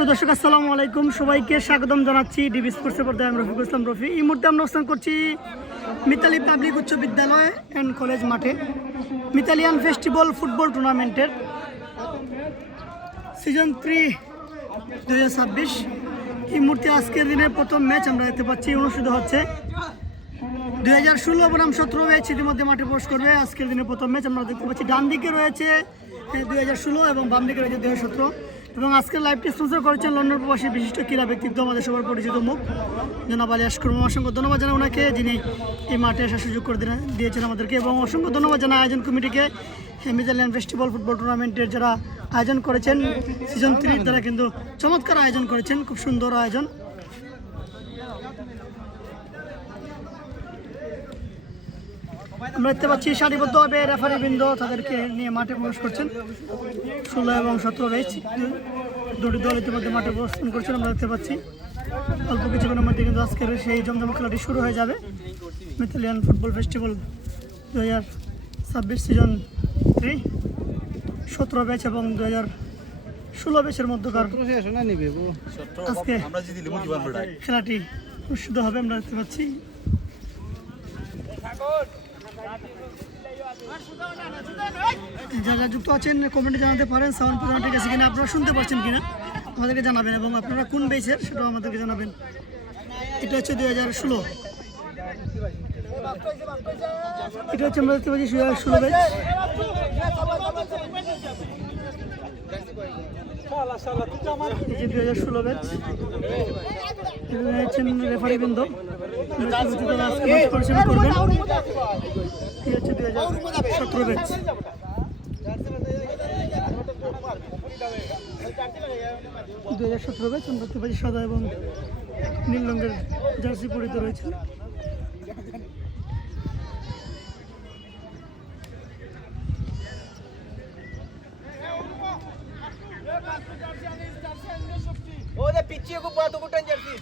সুপ্রিয় দর্শক আসসালামু আলাইকুম, সবাইকে স্বাগতম জানাচ্ছি ডিবি স্পোর্টসের পর্দায়। আমি রফিকুল ইসলাম রফি। এই মুহূর্তে আমরা অবস্থান করছি মিতালি পাবলিক উচ্চ বিদ্যালয় অ্যান্ড কলেজ মাঠে মিতালিয়ান ফেস্টিভ্যাল ফুটবল টুর্নামেন্টের সিজন 3 2026। এই মুহূর্তে আজকের দিনের প্রথম ম্যাচ আমরা দেখতে পাচ্ছি অনুষ্ঠিত হচ্ছে। 2016 বনাম 17 ম্যাচ ইতিমধ্যে মাঠে প্রবেশ করবে। আজকের দিনের প্রথম ম্যাচ আমরা দেখতে পাচ্ছি ডান দিকে রয়েছে 2016 এবং বাম দিকে রয়েছে 2017। এবং আজকের লাইভটি স্পন্সর করেছেন লন্ডন প্রবাসী বিশিষ্ট ক্রীড়া ব্যক্তিত্ব, আমাদের সবার পরিচিত মুখ জনাব আলী আশকর। অসংখ্য ধন্যবাদ জানাই ওনাকে, যিনি এই মাঠে আসার সুযোগ করে দিয়েছেন আমাদেরকে। এবং অসংখ্য ধন্যবাদ জানাই আয়োজন কমিটিকে, মিতালিয়ান ফেস্টিভ্যাল ফুটবল টুর্নামেন্টের যারা আয়োজন করেছেন সিজন 3 তারা কিন্তু চমৎকার আয়োজন করেছেন, খুব সুন্দর আয়োজন। আমরা দেখতে পাচ্ছি সারিবদ্ধভাবে রেফারিবৃন্দ তাদেরকে নিয়ে মাঠে প্রবেশ করছেন। 16 এবং 17 ব্যাচ দুটি দল ইতিমধ্যে মাঠে প্রস্থান করছেন। আমরা দেখতে পাচ্ছি অল্প কিছুক্ষণের মধ্যে কিন্তু আজকের সেই জমজমা খেলাটি শুরু হয়ে যাবে। মিতালিয়ান ফুটবল ফেস্টিভ্যাল 2026 সিজন 3 17 ব্যাচ এবং 2016 ব্যাচের মধ্যকার আজকে খেলাটি অনুষ্ঠিত হবে। আমরা দেখতে পাচ্ছি যারা যুক্ত আছেন কমেন্টে জানাতে পারেন সাউন্ড প্রোগ্রাম ঠিক আছে কিনা, আপনারা শুনতে পাচ্ছেন কিনা আমাদেরকে জানাবেন, এবং আপনারা কোন বেসের সেটাও আমাদেরকে জানাবেন। এটা হচ্ছে 2016, এটা হচ্ছে আমরা দেখতে পাচ্ছি 2016 ব্যাচ। 2016 ব্যাচ রেফারিবৃন্দ পরিচালনা করবেন। এই হচ্ছে 2017 ব্যাচ। 2017 ব্যাচ আমরা দেখতে পাচ্ছি সাদা এবং নীল রঙের জার্সি পরিহিত রয়েছে। পিছিয়ে খুব বড় দুটো জার্সি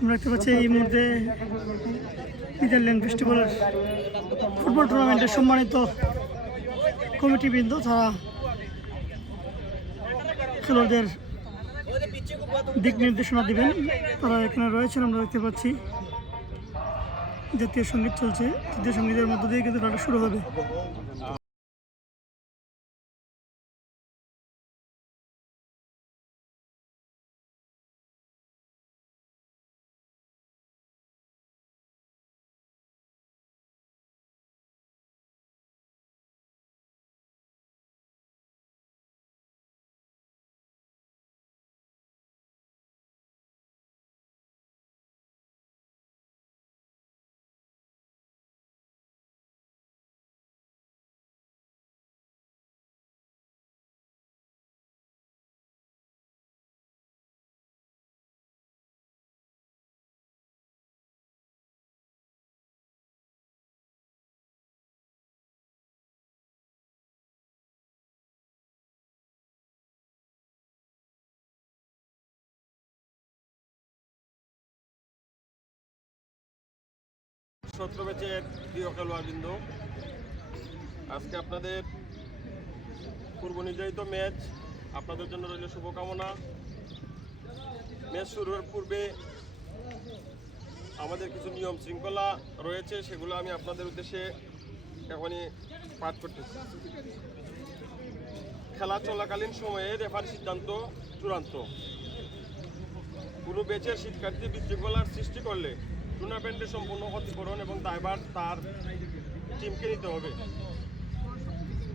আমরা দেখতে পাচ্ছি এই মুহূর্তে মিতালিয়ান ফেস্টিভ্যালের ফুটবল টুর্নামেন্টের সম্মানিত কমিটিবৃন্দ তারা খেলোয়াড়দের দিক নির্দেশনা দিবেন, তারা এখানে রয়েছেন। আমরা দেখতে পাচ্ছি জাতীয় সঙ্গীত চলছে, জাতীয় সঙ্গীতের মধ্য দিয়ে কিন্তু খেলাটা শুরু হবে। সতেরো ব্যাচের প্রিয় খেলোয়াড়বৃন্দ, আজকে আপনাদের পূর্ব নির্ধারিত ম্যাচ, আপনাদের জন্য রইল শুভকামনা। ম্যাচ শুরুর পূর্বে আমাদের কিছু নিয়ম শৃঙ্খলা রয়েছে, সেগুলো আমি আপনাদের উদ্দেশ্যে এখনই পাঠ করতেছি। খেলা চলাকালীন সময়ে রেফারি সিদ্ধান্ত চূড়ান্ত। কোনো ব্যাচের শিক্ষার্থী বিশৃঙ্খলার সৃষ্টি করলে টুর্নামেন্টের সম্পূর্ণ ক্ষতিপূরণ এবং দায়ভার তার টিমকে নিতে হবে।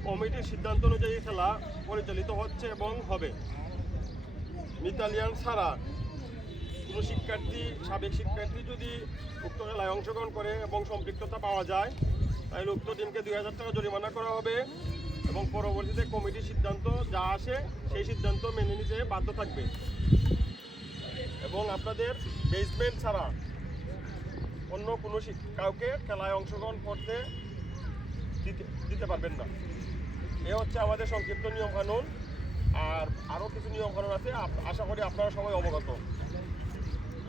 কমিটির সিদ্ধান্ত অনুযায়ী খেলা পরিচালিত হচ্ছে এবং হবে। মিতালিয়ান ছাড়া কোনো সাবেক শিক্ষার্থী যদি উক্ত খেলায় অংশগ্রহণ করে এবং সম্পৃক্ততা পাওয়া যায়, তাহলে উক্ত টিমকে 2000 টাকা জরিমানা করা হবে এবং পরবর্তীতে কমিটির সিদ্ধান্ত যা আসে সেই সিদ্ধান্ত মেনে নিতে বাধ্য থাকবে। এবং আপনাদের বেসমেন্ট ছাড়া অন্য কোনো কাউকে খেলায় অংশগ্রহণ করতে দিতে পারবেন না। এ হচ্ছে আমাদের সংক্ষিপ্ত নিয়মকানুন। আর আরও কিছু নিয়মকানুন আছে, আশা করি আপনারা সবাই অবগত।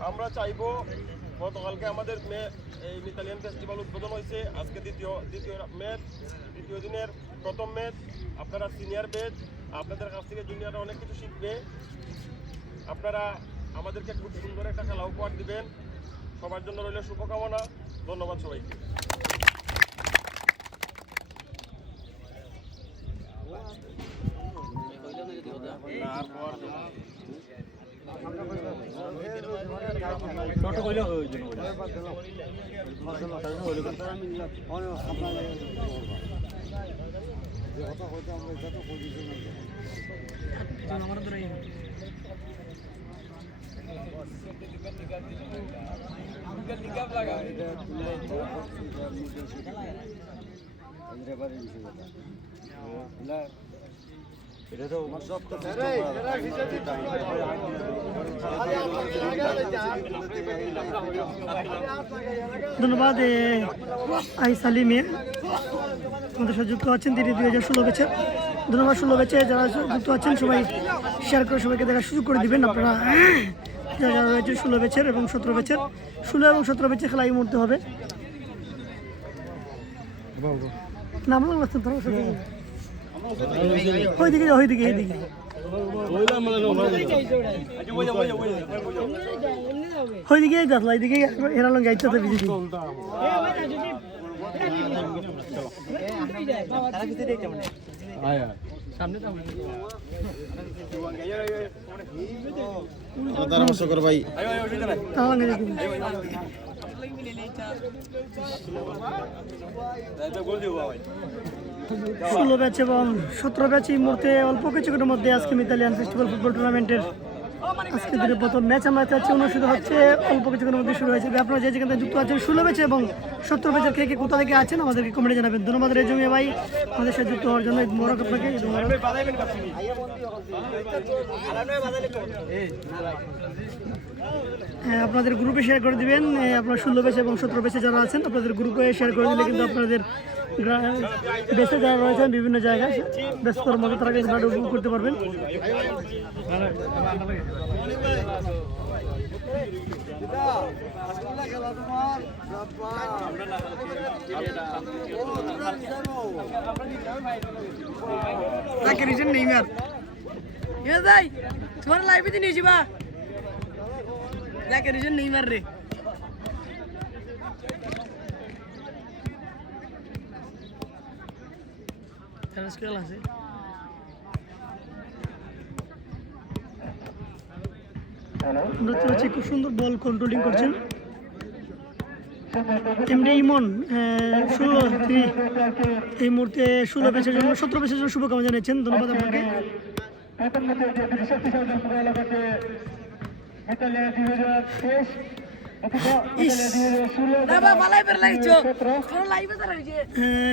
আমরা চাইবো, গতকালকে আমাদের এই মিতালিয়ান ফেস্টিভ্যাল উদ্বোধন হয়েছে, আজকে দ্বিতীয় দিনের প্রথম ম্যাচ। আপনারা সিনিয়র ব্যাচ, আপনাদের কাছ থেকে জুনিয়ররা অনেক কিছু শিখবে। আপনারা আমাদেরকে খুব সুন্দর একটা খেলা উপহার দিবেন। সবার জন্য রইল শুভকামনা। ধন্যবাদ সবাইকে। এটা তো সব তো ধন্যবাদ আই সালিমে আমাদের সাথে যুক্ত আছেন, তিনি 2016 ব্যাচের। ধন্যবাদ 16 ব্যাচে যারা যুক্ত আছেন, সবাই শেয়ার করে সবাইকে দেখার সুযোগ করে দিবেন। আপনারা যারা রয়েছে 16 ব্যাচের এবং 17 ব্যাচের, 16 এবং 17 ব্যাচের খেলা এই মুহূর্তে হবে। নাম লাগছেন তারা ওইদিকে এইদিকে ওইদিকে যাতলা এইদিকে এরালো গাইতে তো বিজি ষোলো ব্যাচ এবং 17 ব্যাচ এই মুহূর্তে অল্প কিছুক্ষণের মধ্যে আজকে মিতালিয়ান ফেস্টিভ্যাল ফুটবল টুর্নামেন্টের আজকে দিনের প্রথম ম্যাচ আমরা চাচ্ছি অনুষ্ঠিত হচ্ছে, অল্প কিছুক্ষণের মধ্যে শুরু হয়েছে। আপনারা যে যেখানে যুক্ত আছেন 16 ব্যাচ এবং 17 ব্যাচের কে কোথা থেকে আছেন আমাদেরকে কমেন্টে জানাবেন। ধন্যবাদ রেজুমি ভাই আমাদের সাথে যুক্ত হওয়ার জন্য। মোবারক আপনাকে। আপনাদের গ্রুপে শেয়ার করে দিবেন। আপনার 16 ব্যাচ এবং 17 ব্যাচে যারা আছেন আপনাদের গ্রুপে শেয়ার করে দিলে কিন্তু আপনাদের বেসে যারা রয়েছেন বিভিন্ন জায়গায় ব্যস্তর মধ্যে তারা কিন্তু উপভোগ করতে পারবেন। তোমার লাইভে নিয়ে যাবা নেইমার রে। খুব সুন্দর বল কন্ট্রোলিং করছেন এমডি ইমন। তিনি এই মুহূর্তে 16 ব্যাচের জন্য 17 ব্যাচের জন্য শুভকামনা জানিয়েছেন। ধন্যবাদ আপনাকে।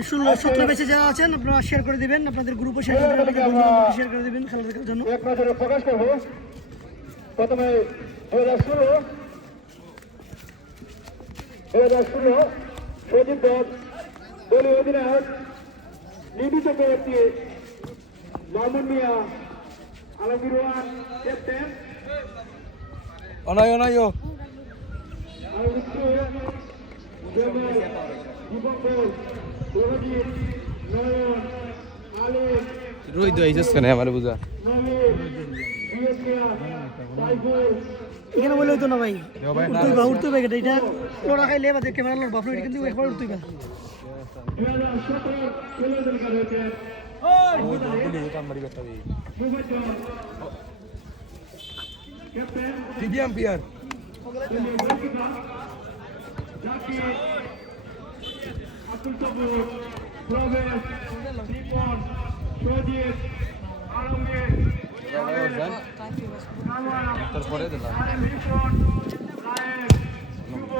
ষোলো 17 ব্যাচে যারা আছেন আপনারা শেয়ার করে দিবেন, আপনাদের গ্রুপে শেয়ার করে দিবেন খেলা দেখার জন্য। প্রকাশ করবো প্রথমে 2016 সজীব দল দলীয় অধিনায়ক নির্মিত ব্যক্তি মামুন মিয়া আলমগীর ওয়ান ক্যাপ্টেন অনায় রোহিত আইসেস কেন আমার বুঝা এখানে বলে হইতো না ভাই, উঠতে ভাই এটা ওরা খাইলে আমাদের ক্যামেরা লোক বাপরে কিন্তু একবার উঠতে পারে। আব্দুল সবুর প্রবেশ নিপন সজিব আলমগীর তারপরে দিলাম নিপন রায়ের শুভ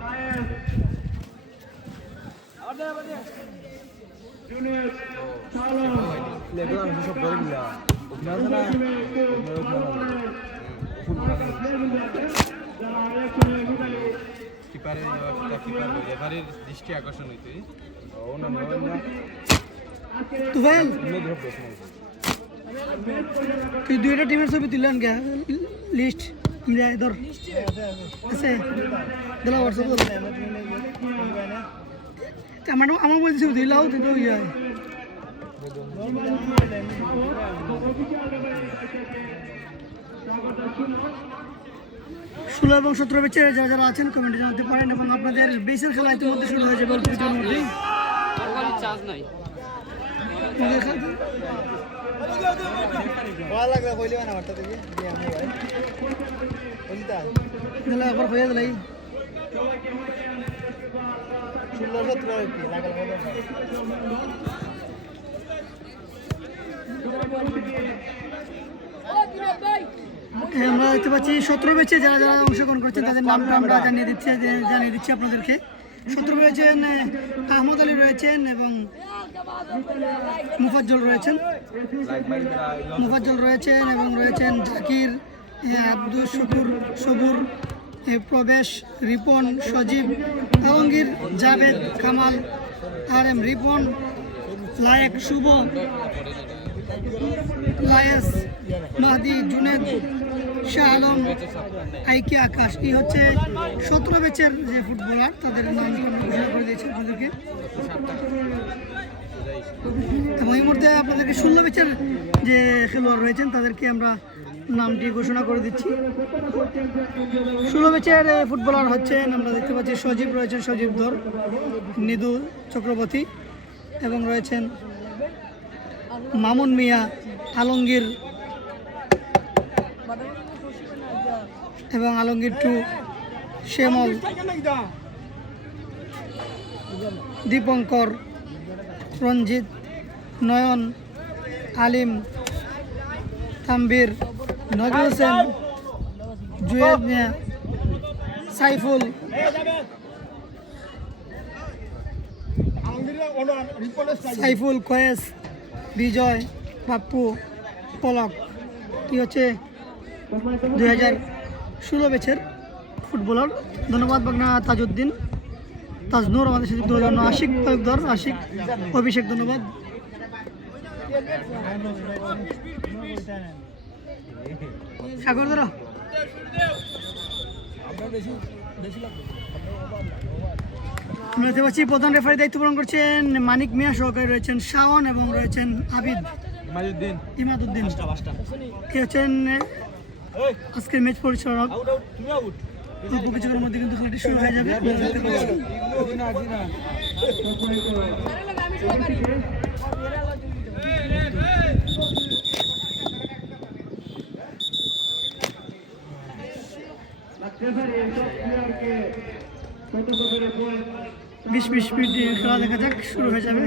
রায়ের জুনেদ সালম লেগুলার সব বলে দিলা কিপারের রেফারির দৃষ্টি আকর্ষণ হইতে তুই দুইটা টিমের ছবি তুললেন কে লিস্ট ধর আছে দিলা হোয়াটসঅ্যাপ আমার বলছি দিলাও কিন্তু ইয়ে 16 এবং 17 ব্যাচে যারা যারা আছেন কমেন্টে জানাতে পারেন এবং আপনাদের বেসের খেলা ইতিমধ্যে শুরু হয়ে যাবে অল্প কিছুর মধ্যেই। চার্জ নাই দিলা একবার হয়ে দিলাই আমরা দেখতে পাচ্ছি 17 ব্যাচে যারা যারা অংশগ্রহণ করছে তাদের নামটা আমরা জানিয়ে দিচ্ছি আপনাদেরকে। 17 রয়েছেন আহমদ আলী রয়েছেন এবং মুফাজ্জল রয়েছেন এবং রয়েছেন জাকির, আব্দুল শুকুর, সবুর, প্রবেশ, রিপন, সজীব, আলমগীর, জাভেদ, কামাল, আর এম রিপন, লায়েক, শুভ, লায়েস, মাহদি, জুনেদ, শাহ আলম, আইকে, আকাশ। এই হচ্ছে 17 ব্যাচের যে ফুটবলার তাদের নাম ঘোষণা করে দিয়েছে আপনাদেরকে। এবং এই মুহূর্তে আপনাদেরকে 16 ব্যাচের যে খেলোয়াড় রয়েছেন তাদেরকে আমরা নামটি ঘোষণা করে দিচ্ছি। 16 ব্যাচের ফুটবলার হচ্ছেন আমরা দেখতে পাচ্ছি সজীব রয়েছেন, সজীব ধর, নিদু চক্রবর্তী এবং রয়েছেন মামুন মিয়া, আলমগীর এবং আলমগীর 2, শ্যামল, দীপঙ্কর, রঞ্জিত, নয়ন, আলিম, তাম্বির, নবী হোসেন, জুয়েদ মিয়া, সাইফুল, কয়েস, বিজয়, পাপ্পু, পলক। কি হচ্ছে 2016 ব্যাচের ফুটবলার। ধন্যবাদ বাগনা তাজউদ্দিন, তাজনুর আমাদের সাথে যুক্ত, আশিক তালুকদার, আশিক, অভিষেক, ধন্যবাদ। সাগর ধরো আমরা দেখতে পাচ্ছি প্রধান রেফারি দায়িত্ব পালন করছেন মানিক মিয়া, সহকারী রয়েছেন শাওন এবং রয়েছেন আবিদ, ইমাদউদ্দিন। কে হচ্ছেন আজকের ম্যাচ পরিচালক। অল্প কিছুক্ষণের মধ্যে কিন্তু খেলাটি শুরু হয়ে যাবে। বিশ মিনিট খেলা দেখা যাক, শুরু হয়ে যাবে।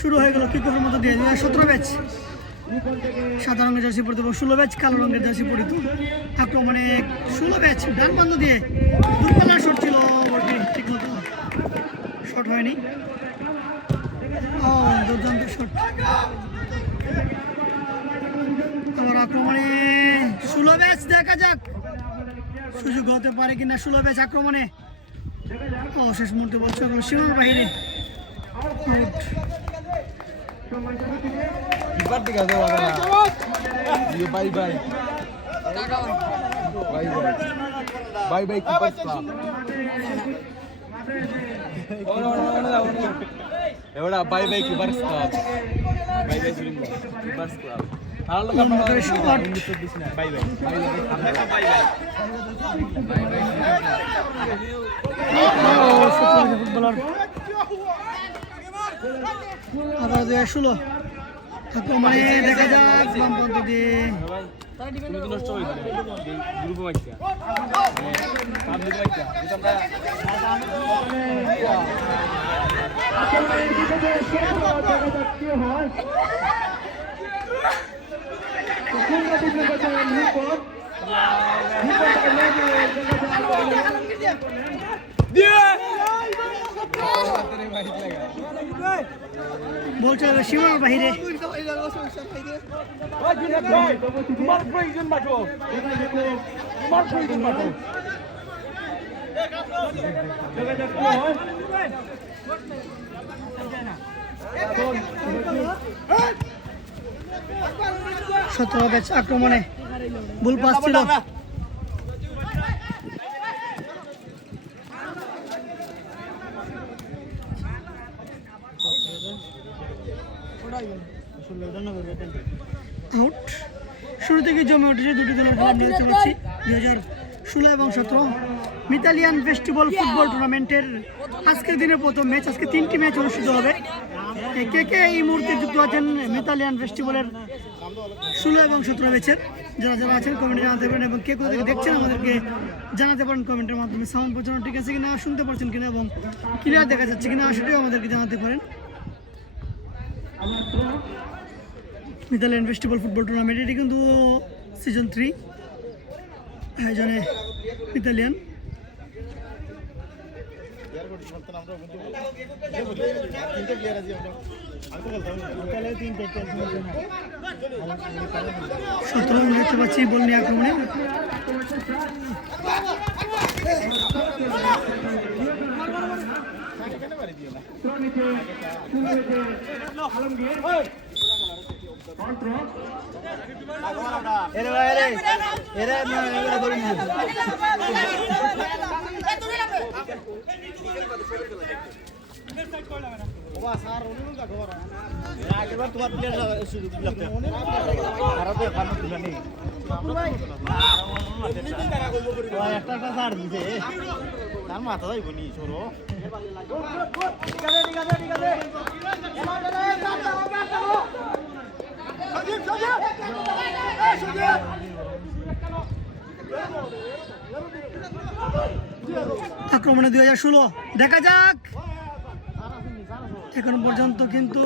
শুরু হয়ে গেল কিকঅফের মতো দিয়ে 17 ব্যাচ সাদা রঙের জার্সি পরিত এবং 16 ব্যাচ কালো রঙের জার্সি পরিত। আক্রমণে 16 ব্যাচ ডান বান্ধ দিয়ে দূরপাল্লার শট ছিল, ঠিক মতো শট হয়নি। ও দুর্দান্ত শট। আবার আক্রমণে 16 ব্যাচ, দেখা যাক সুযোগ হতে পারে কিনা 16 ব্যাচ আক্রমণে। ও শেষ মুহূর্তে বলছে সীমার বাহিরে আউট। এবারে bye bye keeper club, bye bye keeper club. আর লোক আপনারা বাই বাই ফুটবলার আবার 2016 আক্রমণে দেখা যাক বাম প্রান্ত দিয়ে নষ্ট হয়ে গেল গ্রুপে বাচ্চা পাবলিক বাচ্চা বলছে সীমার বাহিরে। তোমার প্রয়োজন বাটো, তোমার প্রয়োজন বাটো। দেখা যাক কি হয়। 17 ব্যাচ আক্রমণে ভুল পাস ছিল। আউট। শুরু থেকে জমে উঠেছে দুটি দলের খেলা আমরা দেখতে পাচ্ছি 2016 এবং 17 মিতালিয়ান ফেস্টিভ্যাল ফুটবল টুর্নামেন্টের আজকের দিনের প্রথম ম্যাচ। আজকে 3টি ম্যাচ অনুষ্ঠিত হবে। কে কে এই মুহূর্তে যুক্ত আছেন মিতালিয়ান ফেস্টিভ্যালের 16 এবং 17 ম্যাচের যারা যারা আছেন কমেন্টে জানাতে পারেন, এবং কে কোথা থেকে দেখছেন আমাদেরকে জানাতে পারেন কমেন্টের মাধ্যমে। সাউন্ড পৌঁছানো ঠিক আছে কিনা, শুনতে পারছেন কিনা এবং ক্লিয়ার দেখা যাচ্ছে কিনা সেটাও আমাদেরকে জানাতে পারেন। মিতালিয়ান ফেস্টিভ্যাল ফুটবল টুর্নামেন্ট এটি কিন্তু সিজন 3 আয়োজনে মিতালিয়ান। সতেরো দেখতে পাচ্ছি বল নিয়ে আক্রমণে তোমার প্লেয়ার একটা ছাড় দিছে তার মাথা যাইব নি সরো আক্রমণে 2016 দেখা যাক। এখন পর্যন্ত কিন্তু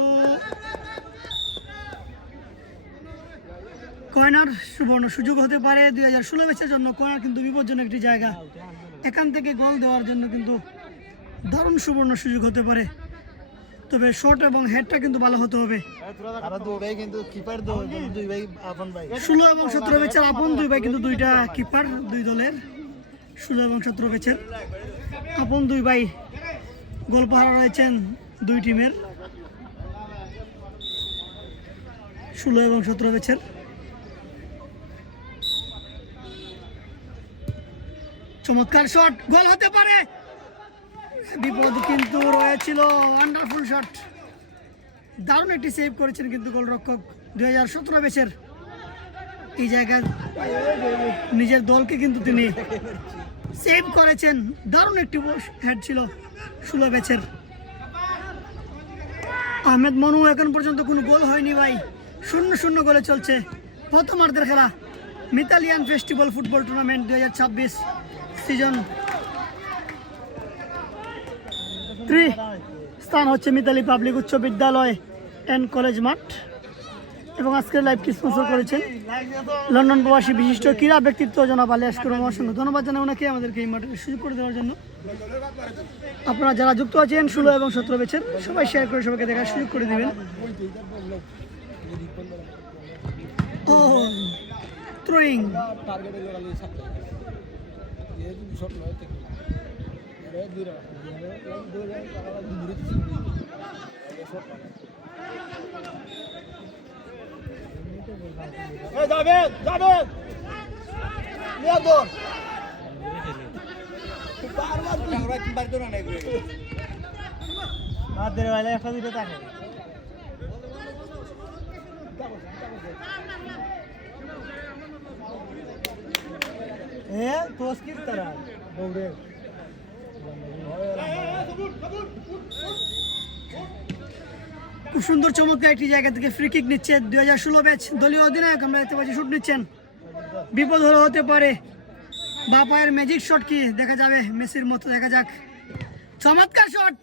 কর্নার সুবর্ণ সুযোগ হতে পারে 2016 ম্যাচের জন্য। কর্নার কিন্তু বিপজ্জনক একটি জায়গা, এখান থেকে গোল দেওয়ার জন্য কিন্তু দারুণ সুবর্ণ সুযোগ হতে পারে। তবে শট এবং হেডটা কিন্তু ভালো হতে হবে। 16 এবং 17 ম্যাচের আপন দুই ভাই কিন্তু দুইটা কিপার দুই দলের। 16 এবং 17 ম্যাচের আপন দুই ভাই গোল পাহারা রয়েছেন দুই টিমের। 16 এবং 17 ম্যাচের চমৎকার শট, গোল হতে পারে। বিপদ কিন্তু রয়েছিল, ওয়ান্ডারফুল শট, দারুণ একটি সেভ করেছেন কিন্তু গোলরক্ষক 2017 ম্যাচের। এই জায়গায় নিজের দলকে কিন্তু তিনি সেভ করেছেন, দারুণ একটি হেড ছিল 16 ম্যাচের। আহমেদ মনু এখন পর্যন্ত কোনো গোল হয়নি ভাই, 0-0 গোলে চলছে প্রথমার্ধের খেলা। মিতালিয়ান ফেস্টিভ্যাল ফুটবল টুর্নামেন্ট 2026 সিজন 3 স্থান হচ্ছে মিতালি পাবলিক উচ্চ বিদ্যালয় অ্যান্ড কলেজ মাঠ। এবং আজকের লাইভটি স্পন্সর করেছেন লন্ডন প্রবাসী বিশিষ্ট ক্রীড়া ব্যক্তিত্ব জনাব আলী আসগর মহাসংঘ। ধন্যবাদ জানাই ওনাকে আমাদেরকে এই মাঠে সুযোগ করে দেওয়ার জন্য। আপনারা যারা যুক্ত আছেন 16 এবং 17 ম্যাচের সবাই শেয়ার করে সবাইকে দেখার সুযোগ করে দেবেন। ও থ্রোয়িং জাভেদ জাভেদ নিয়ে দৌড় বারবার আমরা তিনবার দৌড় না এগুলো হাত ধরে ভাইলে একটা দুটো থাকে এ তোস কি তারা দৌড়ে খুব সুন্দর চমৎকার একটি জায়গা থেকে ফ্রি কিক নিচ্ছে 2016 ম্যাচ। দলীয় অধিনায়ক আমরা দেখতে পাচ্ছি শুট নিচ্ছেন, বিপদ হতে পারে। বা পায়ের ম্যাজিক শট কি দেখা যাবে মেসির মতো, দেখা যাক। চমৎকার শট,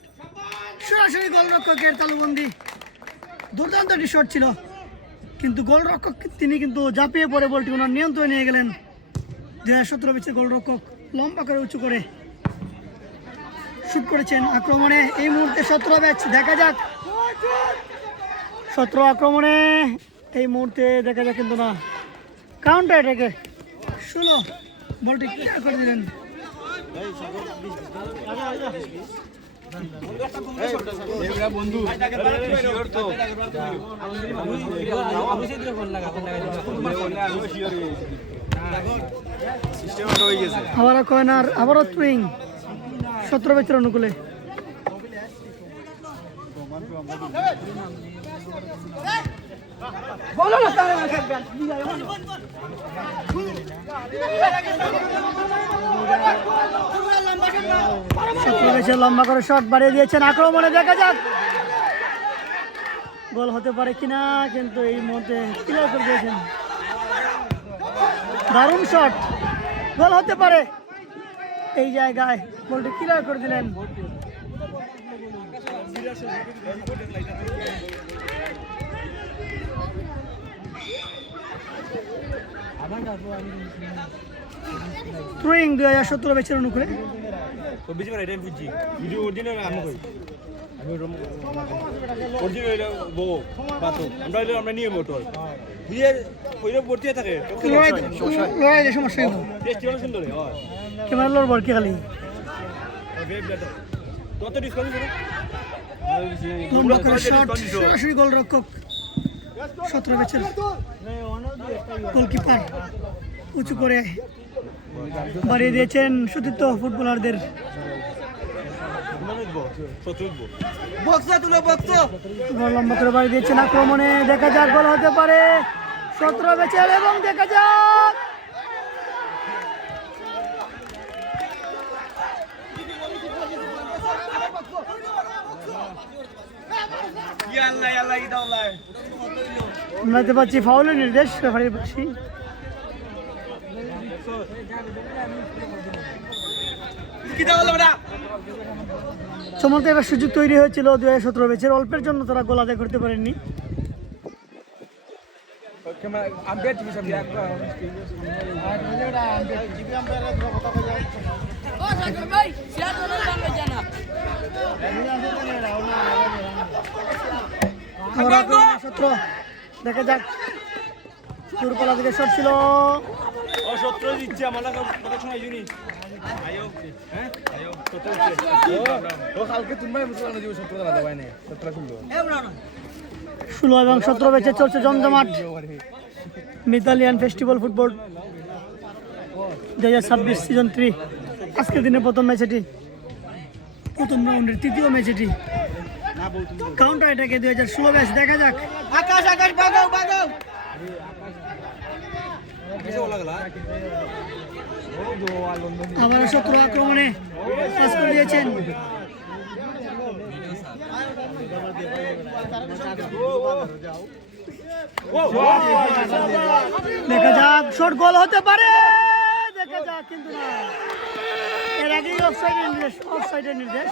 সরাসরি গোলরক্ষকের তালুবন্দি, দুর্দান্ত একটি শট ছিল, কিন্তু গোলরক্ষক তিনি কিন্তু ঝাঁপিয়ে পড়ে বলটি ওনার নিয়ন্ত্রণে নিয়ে গেলেন। 2017 ম্যাচের গোলরক্ষক লম্বা করে উঁচু করে শুট করেছেন। আক্রমণে এই মুহূর্তে 17 ম্যাচ, দেখা যাক 17 আক্রমণে এই মুহূর্তে দেখা যাক কিন্তু না, কাউন্টার অ্যাটাকে 16 বলটি ক্লিয়ার করে দিলেন। বন্ধু আবারও কয়নার আবারও থ্রোয়িং 17 ব্যাচের অনুকূলে। লম্বা করে শট বাড়িয়ে দিয়েছেন, আক্রমণে দেখা যাক গোল হতে পারে কিনা, কিন্তু এই মুহূর্তে ক্লিয়ার করে দিয়েছেন। দারুণ শট, গোল হতে পারে এই জায়গায়, গোলটি ক্লিয়ার করে দিলেন। থ্রোয়িং 2017 ব্যাচের অনুকূলে। ক্যামেরার বল কি খালি লম্বা করে শট, সরাসরি গোলরক্ষক 17 ব্যাচের গোলকিপার উঁচু করে বাড়িয়ে দিয়েছেন সতীর্থ ফুটবলারদের। লম্বা করে বাড়িয়ে দিয়েছেন, আক্রমণে দেখা যাক গোল হতে পারে 17 ব্যাচের, এবং দেখা যাক আমরা দেখতে পাচ্ছি ফাউলের নির্দেশ রেফারির পাশে। চমৎকার একটা সুযোগ তৈরি হয়েছিল 2017 ব্যাচের, অল্পের জন্য তারা গোল আদায় করতে পারেননি। দেখা যাক, দূরপাল্লা থেকে শট ছিল, ষোলো এবং 17 ব্যাচে চলছে জমজমাট মিতালিয়ান ফেস্টিভ্যাল ফুটবল 2026 সিজন 3। আজকের দিনে প্রথম ম্যাচ এটি, প্রথম রাউন্ডের তৃতীয় ম্যাচ এটি। কাউন্টার এটাকে 2016 ব্যাচ, দেখা যাক। আকাশ আকাশ বাগাও বাগাও, আবার 17 আক্রমণে পাস করে দিয়েছেন। দেখা যাক, শট গোল হতে পারে, দেখা যাক, কিন্তু না, এর আগেই অফসাইডের নির্দেশ।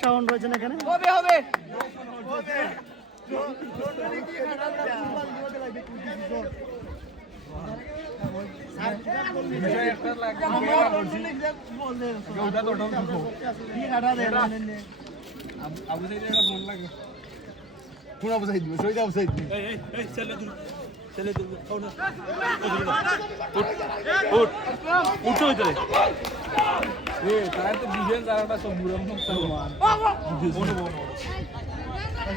সাউন্ড রয়েছেন এখানে,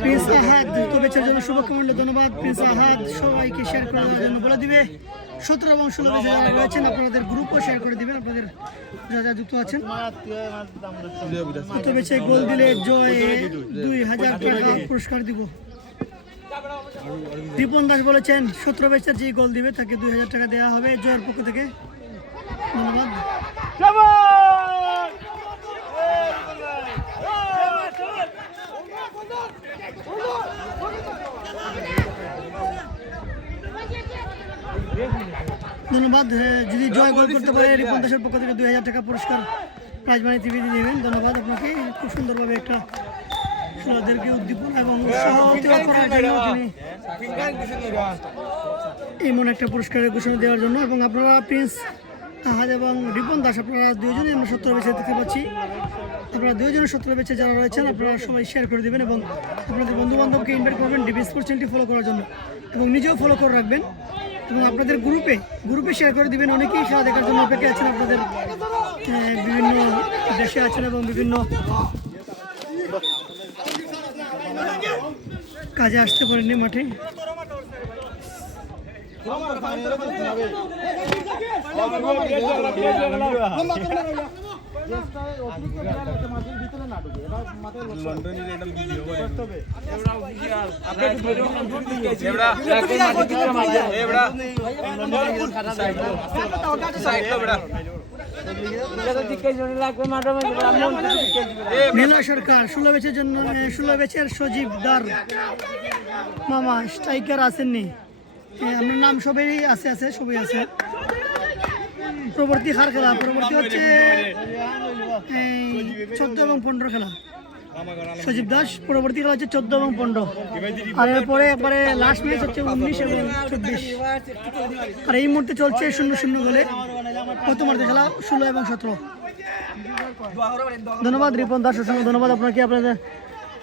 প্রিন্স আহাদ দ্রুত বেচার জন্য শুভেচ্ছা মূল্য ধন্যবাদ। প্রিন্স আহাদ সবাইকে শেয়ার করে দেওয়ার জন্য বলে দিবে। 17 এবং 16 বেচে যারা রয়েছেন আপনাদের গ্রুপও শেয়ার করে দিবেন, আপনাদের যারা যুক্ত আছেন। দ্রুত বেচে গোল দিলে জয় 2000 টাকা পুরস্কার দিব। রিপন দাস বলেছেন 17 বেচের যে গোল দিবে তাকে 2000 টাকা দেওয়া হবে জয়ের পক্ষ থেকে, ধন্যবাদ। ধন্যবাদ। যদি জয় গোল করতে পারে রিপন দাসের পক্ষ থেকে 2000 টাকা পুরস্কার প্রাইজ মানি টিভি দিয়ে দেবেন, ধন্যবাদ আপনাকে। খুব সুন্দরভাবে একটা খেলোয়াড়দেরকে উদ্দীপনা এবং উৎসাহ করার জন্য তিনি এমন একটা পুরস্কারের ঘোষণা দেওয়ার জন্য। এবং আপনারা প্রিন্স আহাদ এবং রিপন দাস আপনারা দুজনেই আমরা 17 বেচে দেখতে পাচ্ছি, আপনারা দুজনের 17 বেচে যারা রয়েছেন আপনারা সবাই শেয়ার করে দেবেন এবং আপনাদের বন্ধু বান্ধবকে ইনভাইট করবেন ডিবি স্পোর্টস চ্যানেলটি ফলো করার জন্য এবং নিজেও ফলো করে রাখবেন। এবং আপনাদের গ্রুপে শেয়ার করে দিবেন। অনেকেই খেলা দেখার জন্য অপেক্ষা আছেন, আপনাদের বিভিন্ন দেশে আছেন এবং বিভিন্ন কাজে আসতে পারেননি মাঠে। নীলা সরকার 16 ব্যাচের জন্য 16 ব্যাচের সজীব দার মামা স্ট্রাইকার আসেননি, আপনার নাম সবাই আছে। পরবর্তী হার খেলা, পরবর্তী হচ্ছে 14 এবং 15 খেলা। সজীব দাস পরবর্তী খেলা হচ্ছে 14 এবং 15, আর এরপরে একবারে লাস্ট ম্যাচ হচ্ছে 19 এবং 24। আর এই মুহূর্তে চলছে 0-0 গোলে প্রথমার্ধে খেলা 16 এবং 17। ধন্যবাদ রিপন দাস, অসংখ্য ধন্যবাদ আপনাকে, আপনাদের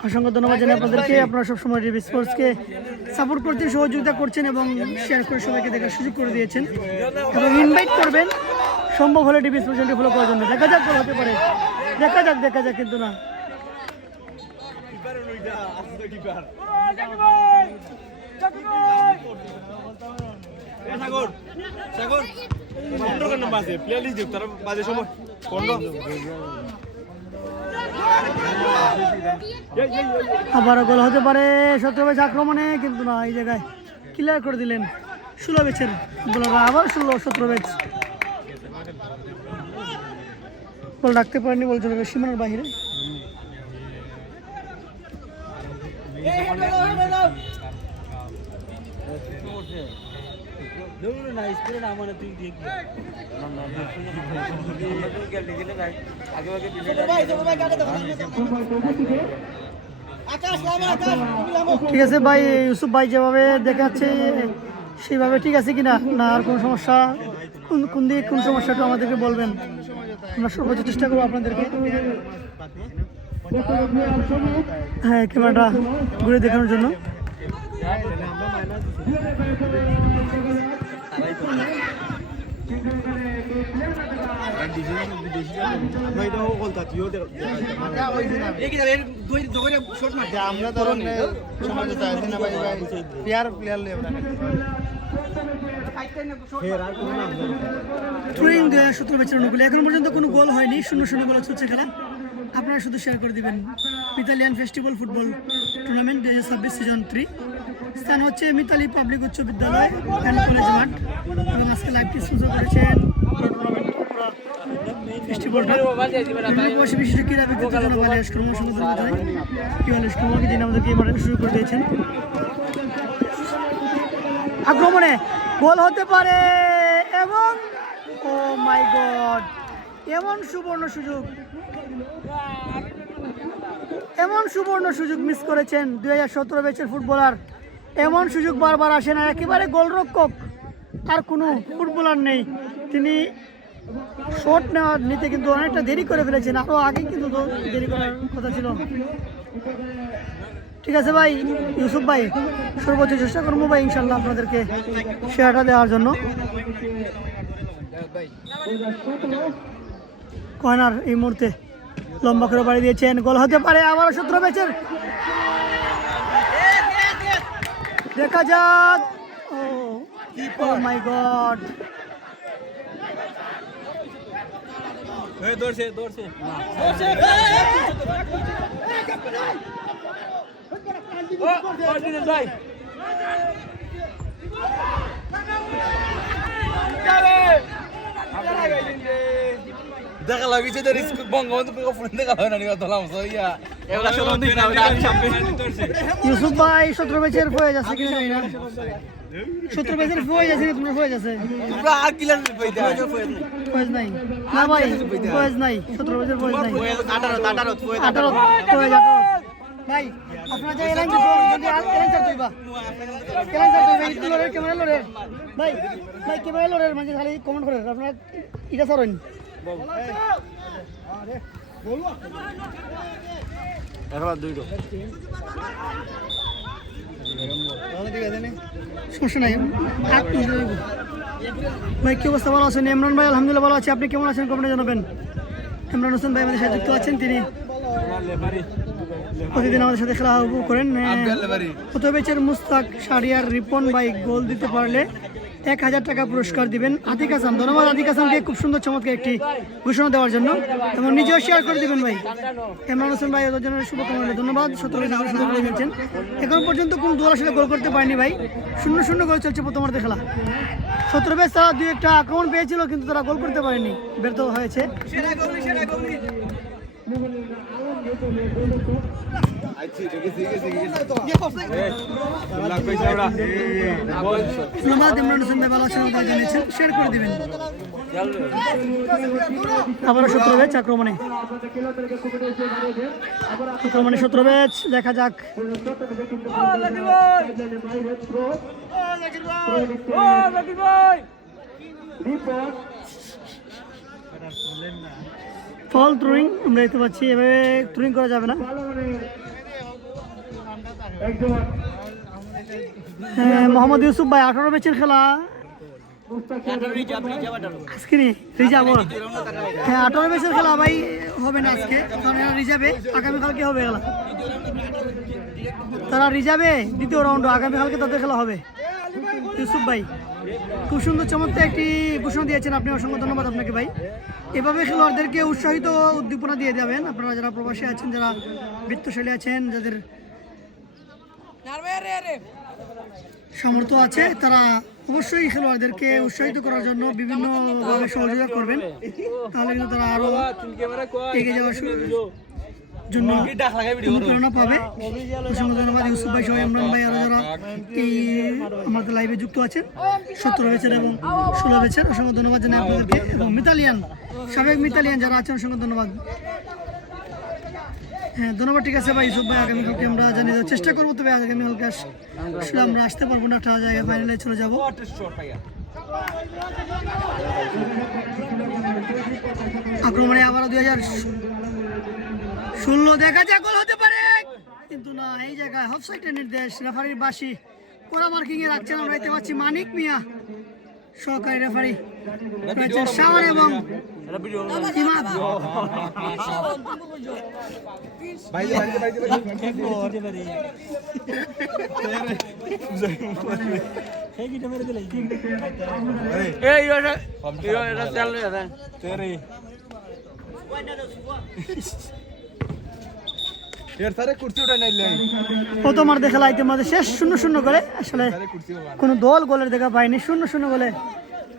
অসংখ্য ধন্যবাদ জানাই আপনাদেরকে। আপনারা সবসময় টিভি স্পোর্টসকে সাপোর্ট করছেন, সহযোগিতা করছেন এবং শেয়ার করে সবাইকে দেখার সুযোগ করে দিয়েছেন এবং ইনভাইট করবেন সম্ভব হলে টিভি স্পোর্টসটি ফলো করার জন্য। দেখা যাক হতে পারে, দেখা যাক কিন্তু না। আবারও গোল হতে পারে 17 ব্যাচ আক্রমণে, কিন্তু না, এই জায়গায় ক্লিয়ার করে দিলেন 16 ব্যাচের বোলাররা। আবার 17 ব্যাচ বল রাখতে পারেনি, বল চলে গেল সীমানার বাইরে। ঠিক আছে ভাই, ইউসুফ ভাই যেভাবে দেখাচ্ছে সেভাবে ঠিক আছে কিনা, না আর কোনো সমস্যা, কোন দিকে কোন সমস্যাটা আমাদেরকে বলবেন, আমরা সর্বোচ্চ চেষ্টা করবো আপনাদেরকে ক্যামেরাটা ঘুরে দেখানোর জন্য। আমরা তো সমাজে চাইছি না ভাই, প্লেয়ার থ্রোয়িং 17 ব্যাচের অনুকূলে এখন পর্যন্ত কোনো গোল হয়নি, 0-0 গোল চলছে খেলা। আপনারা শুধু শেয়ার করে দিবেন। মিতালিয়ান ফেস্টিভ্যাল ফুটবল টুর্নামেন্ট 2026 সিজন 3, স্থান হচ্ছে মিতালি পাবলিক উচ্চ বিদ্যালয় অ্যান্ড কলেজ মাঠ, এবং আজকে লাইভটি স্পন্সর করেছেন ফেস্টিভ্যালটা বিশিষ্ট ক্রীড়া ব্যক্তিত্ব জনাব আলিয়াস কুরমা, আলিয়াস কুরমাকে যিনি আমাদেরকে এই মাঠে শুরু করে দিয়েছেন। আক্রমণে গোল হতে পারে এবং ও মাই গড, এমন সুবর্ণ সুযোগ মিস করেছেন 2017 ব্যাচের ফুটবলার। এমন সুযোগ বারবার আসে না, একেবারে গোলরক্ষক আর কোনো ফুটবলার নেই, তিনি শট নিতে কিন্তু অনেকটা দেরি করে ফেলেছেন, আরও আগে কিন্তু দেরি করার কথা ছিল। ঠিক আছে ভাই, ইউসুফ ভাই সর্বোচ্চ চেষ্টা করবো ভাই ইনশাল্লাহ আপনাদেরকে শেয়ারটা দেওয়ার জন্য। কর্নার এই মুহূর্তে লম্বা করে বাড়ি দিয়েছেন, গোল হতে পারে আবারও 17 ব্যাচের, দেখা যাক। ও মাই গড, দেখা লাগিছে তো রিস্ক বঙ্গবন্ধু ফোন দেখা হয় না তোলাম সইয়া এগুলা সব দিন না ইউসুফ ভাই 17 ব্যাচের হয়ে যাচ্ছে কি জানি না, 17 ব্যাচের হয়ে যাচ্ছে, তোমার হয়ে যাচ্ছে, তোমরা আর কিলার পয়দা ফয়েজ নাই না ভাই, ফয়েজ নাই, 17 ব্যাচের ফয়েজ নাই, 18 ফয়েজ 18 ভাই। আপনারা যে এলাইন যদি এলাইন চার তুইবা ক্যামেরা লড়ে ভাই, ক্যামেরা লড়ে মানে খালি কমেন্ট করে আপনারা এটা সরেন। এখন 2 সমস্যা নাই। ভাই কি অবস্থা, ভালো আছেন? ইমরান ভাই আলহামদুলিল্লাহ ভালো আছি, আপনি কেমন আছেন কমেন্টে জানাবেন। ইমরান হোসেন ভাই আমাদের সাথে যুক্ত আছেন, তিনি প্রতিদিন আমাদের সাথে খেলা উপভোগ করেন। কত বেচের মুস্তাক শাহরিয়ার রিপন ভাই গোল দিতে পারলে 1000 টাকা পুরস্কার দিবেন। আতিক হাসান, ধন্যবাদ আতিক হাসানকে খুব সুন্দর চমৎকার একটি ঘোষণা দেওয়ার জন্য, এবং নিজেও শেয়ার করে দিবেন ভাই। ইমরান হোসেন ভাই ওদের জন্য শুভকামনা, ধন্যবাদ। 17 সুযোগ করে দিয়েছেন। এখন পর্যন্ত কোন দল আসলে গোল করতে পারেনি ভাই, 0-0 গোল চলছে প্রথমার্ধে খেলা। 17 বেশ তারা 2-1টা আক্রমণ পেয়েছিল, কিন্তু তারা গোল করতে পারেনি, ব্যর্থ হয়েছে। ধন্যবাদ ইমরান হোসেন ভাই, ভালো আছেন জানিয়েছেন, শেয়ার করে দিবেন। আবারও 17 ব্যাচ আক্রমণে 17 ব্যাচ, দেখা যাক। ফল থ্রোয়িং আমরা দেখতে পাচ্ছি, এভাবে থ্রোয়িং করা যাবে না। মোহাম্মদ ইউসুফ ভাই 18 ম্যাচের খেলা আজকে রিজার্ভ, হ্যাঁ 18 ম্যাচের খেলা ভাই হবে না আজকে, কারণ এরা রিজার্ভে, আগামীকালকে হবে খেলা। তারা রিজার্ভে দ্বিতীয় রাউন্ড, আগামীকালকে তাদের খেলা হবে। ইউসুফ ভাই খুব সুন্দর চমৎকার একটি ঘোষণা দিয়েছেন আপনি, অসংখ্য ধন্যবাদ আপনাকে ভাই। এভাবে খেলোয়াড়দেরকে উৎসাহিত উদ্দীপনা দিয়ে যাবেন আপনারা, যারা প্রবাসী আছেন, যারা বৃত্তশালী আছেন, যাদের সামর্থ্য আছে, তারা অবশ্যই খেলোয়াড়দেরকে উৎসাহিত করার জন্য বিভিন্নভাবে সহযোগিতা করবেন, তাহলে কিন্তু তারা আরও এগিয়ে যাওয়ার জন্য অনুপ্রেরণা পাবে। অসংখ্য ধন্যবাদ ইউসুফ ভাই সহ ইমরান ভাই, আরও যারা এই আমাদের লাইভে যুক্ত আছেন 17 ব্যাচের এবং 16 ব্যাচের, অসংখ্য ধন্যবাদ জানাই আপনাদেরকে। এবং মিতালিয়ান, সাবেক মিতালিয়ান যারা আছেন, অসংখ্য ধন্যবাদ। হ্যাঁ ধন্যবাদ, ঠিক আছে ভাই ইউসুফ ভাই। আগামীকালকে আমরা জানিয়ে দেওয়ার চেষ্টা করবো, তবে আগামীকালকে আসলে আমরা আসতে পারবো না, একটা জায়গায় ফাইনালে চলে যাবো। আক্রমণে আবারও 2016 দেখা যায় গোল হতে পারে, কিন্তু না, এই জায়গায় অফসাইডের নির্দেশ, রেফারির বাঁশি কড়া মার্কিং এ রাখছেন। আমরা দেখতে পাচ্ছি মানিক মিয়া সহকারী রেফারি রয়েছেন, শাওন এবং ইমাদ। প্রথমার্ধে খেলা ইতিমধ্যে শেষ, 0-0 গোলে। আসলে কোনো দল গোলের দেখা পায়নি, 0-0 গোলে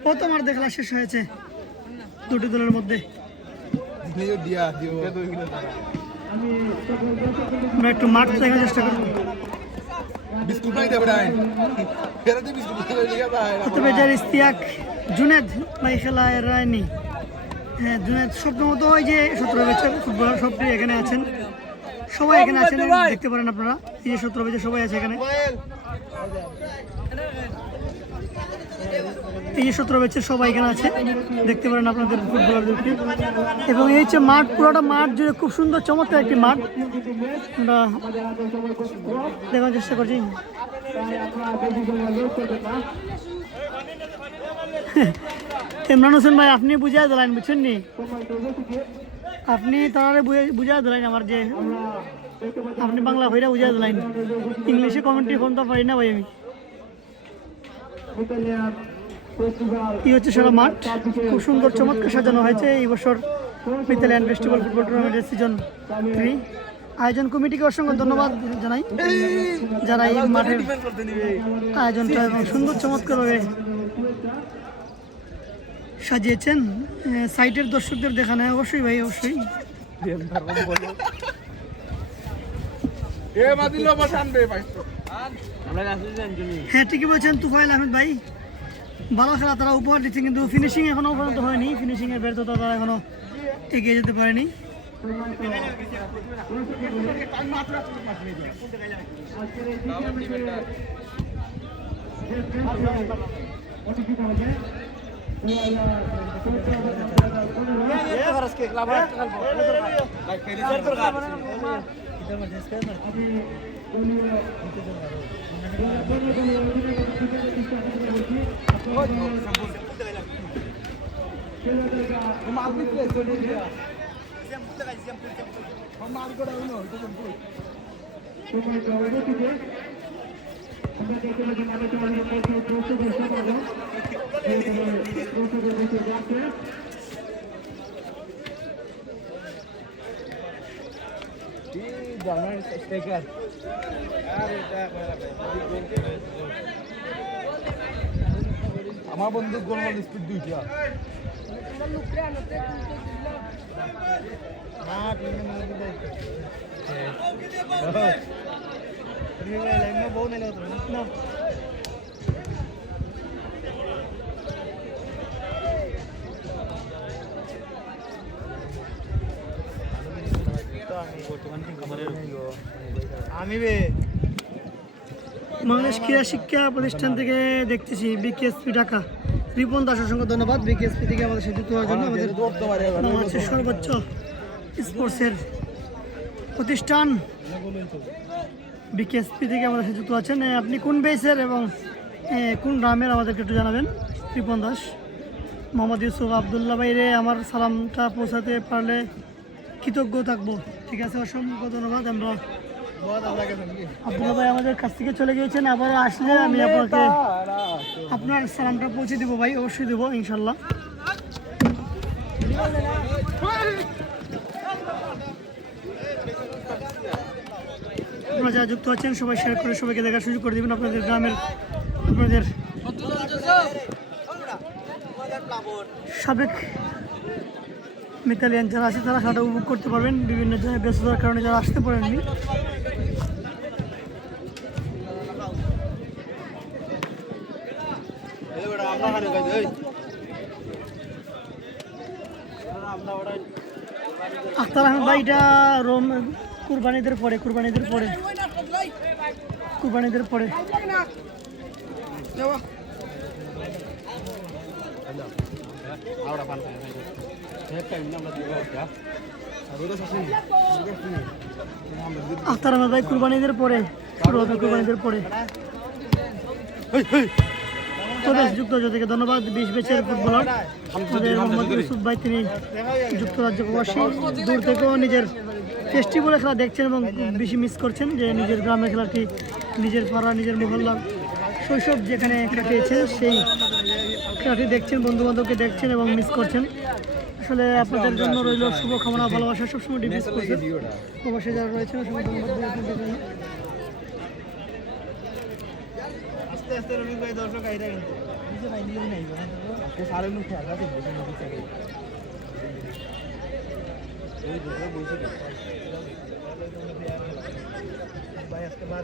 প্রথমার্ধে খেলা শেষ হয়েছে দুটি দলের মধ্যে। আমরা একটু মাঠ দেখার চেষ্টা করব। ইস্তিয়াক জুনেদ ভাই খেলায় রায়নি, হ্যাঁ জুনেদ স্বপ্নমতো, ওই যে 17 ব্যাচের ফুটবলার সবটি এখানে আছেন, সবাই এখানে আছেন, দেখতে পারেন আপনারা, এই যে 17 ব্যাচের সবাই আছে এখানে, এই যে 17 ব্যাচের সবাই এখানে আছে, দেখতে পারেন আপনাদের ফুটবলারদেরকে। এবং এই হচ্ছে মাঠ, পুরোটা মাঠ জুড়ে খুব সুন্দর চমৎকার একটি মাঠ, আমরা দেখার চেষ্টা করছি। ইমরান হোসেন ভাই আপনি বুঝাই দিলেন, বুঝছেন নি, আপনি তারা বুঝাই দিলেন আমার, যে আপনি বাংলা ভাইরা বুঝাই দিলেন, ইংলিশে কমেন্ট্রি ফোনটা পারি না ভাই আমি। এই হচ্ছে সারা মাঠ, খুব সুন্দর চমৎকার সাজানো হয়েছে এই বছর মিতালিয়ান ফেস্টিভ্যাল ফুটবল টুর্নামেন্টের সিজন 3। আয়োজন কমিটিকে অসংখ্য ধন্যবাদ জানাই, যারা এই মাঠের আয়োজনটা এবং সুন্দর চমৎকারভাবে সাজিয়েছেন। সাইটের দর্শকদের দেখানো হয়, অবশ্যই ভাই, অবশ্যই। হ্যাঁ ঠিকই বলছেন তুফাইল আহমেদ ভাই, ভালো খেলা তারা উপহার দিচ্ছে, কিন্তু ফিনিশিং এখনো পর্যন্ত হয়নি, ফিনিশিং এর ব্যর্থতা তারা এখনো এগিয়ে যেতে পারেনি। আমার বন্ধু গোল গোল স্পিড দুইটা আমি বে বাংলাদেশ ক্রীড়া শিক্ষা প্রতিষ্ঠান থেকে দেখতেছি বিকেএসপি ঢাকা রিপন দাস অসংখ্য ধন্যবাদ বিকেএসপি থেকে আমাদের সাথে যুক্ত হওয়ার জন্য। আমাদের বাংলাদেশের সর্বোচ্চ স্পোর্টসের প্রতিষ্ঠান বিকেএসপি থেকে আমাদের সাথে যুক্ত আছেন। আপনি কোন বেসের এবং কোন গ্রামের আমাদেরকে একটু জানাবেন। রিপন দাস মোহাম্মদ ইউসুফ আবদুল্লাহ বাইরে আমার সালামটা পৌঁছাতে পারলে কৃতজ্ঞ থাকবো। ঠিক আছে, অসংখ্য ধন্যবাদ। আমরা আব্দুল্লাহ ভাই আমাদের কাছ থেকে চলে গিয়েছেন, আবার আসলে আমি আপনাকে আপনার সালামটা পৌঁছে দেবো ভাই, অবশ্যই দেবো ইনশাল্লাহ। আপনারা যারা যুক্ত আছেন সবাই শেয়ার করে সবাইকে দেখার সুযোগ করে দেবেন। আপনাদের গ্রামের আপনাদের সাবেক মিতালিয়ান যারা আছে তারা খেলাটা উপভোগ করতে পারবেন। বিভিন্ন জায়গায় ব্যস্ততার কারণে যারা আসতে পারেননি আখতার আহমেদ ভাই, এটা রোম কুরবানিদের পরে আখতার আহমেদ ভাই কুরবানিদের পরে শুরু হবে, কুরবানিদের পরে। তবে যুক্তরাজ্য থেকে ধন্যবাদ 20 ব্যাচের ফুটবলার আমাদের মোহাম্মদ ইউসুফ ভাই, তিনি যুক্তরাজ্য প্রবাসী, দূর থেকেও নিজের ফেস্টিভ্যালে খেলা দেখছেন এবং বেশি মিস করছেন যে নিজের গ্রামের খেলাটি, নিজের পাড়া, নিজের মহল্লার শৈশব যেখানে কাটিয়েছে সেই খেলাটি দেখছেন, বন্ধুবান্ধবকে দেখছেন এবং মিস করছেন। আসলে আপনাদের জন্য রইল শুভকামনা, ভালোবাসা সবসময় ডিভিস করছেন প্রবাসী যারা রয়েছেন। অসংখ্য ধন্যবাদ আপনাদের জন্য। আস্তে আস্তে রবি ভাই দর্শক আইরা কিন্তু ভাই আজকে বার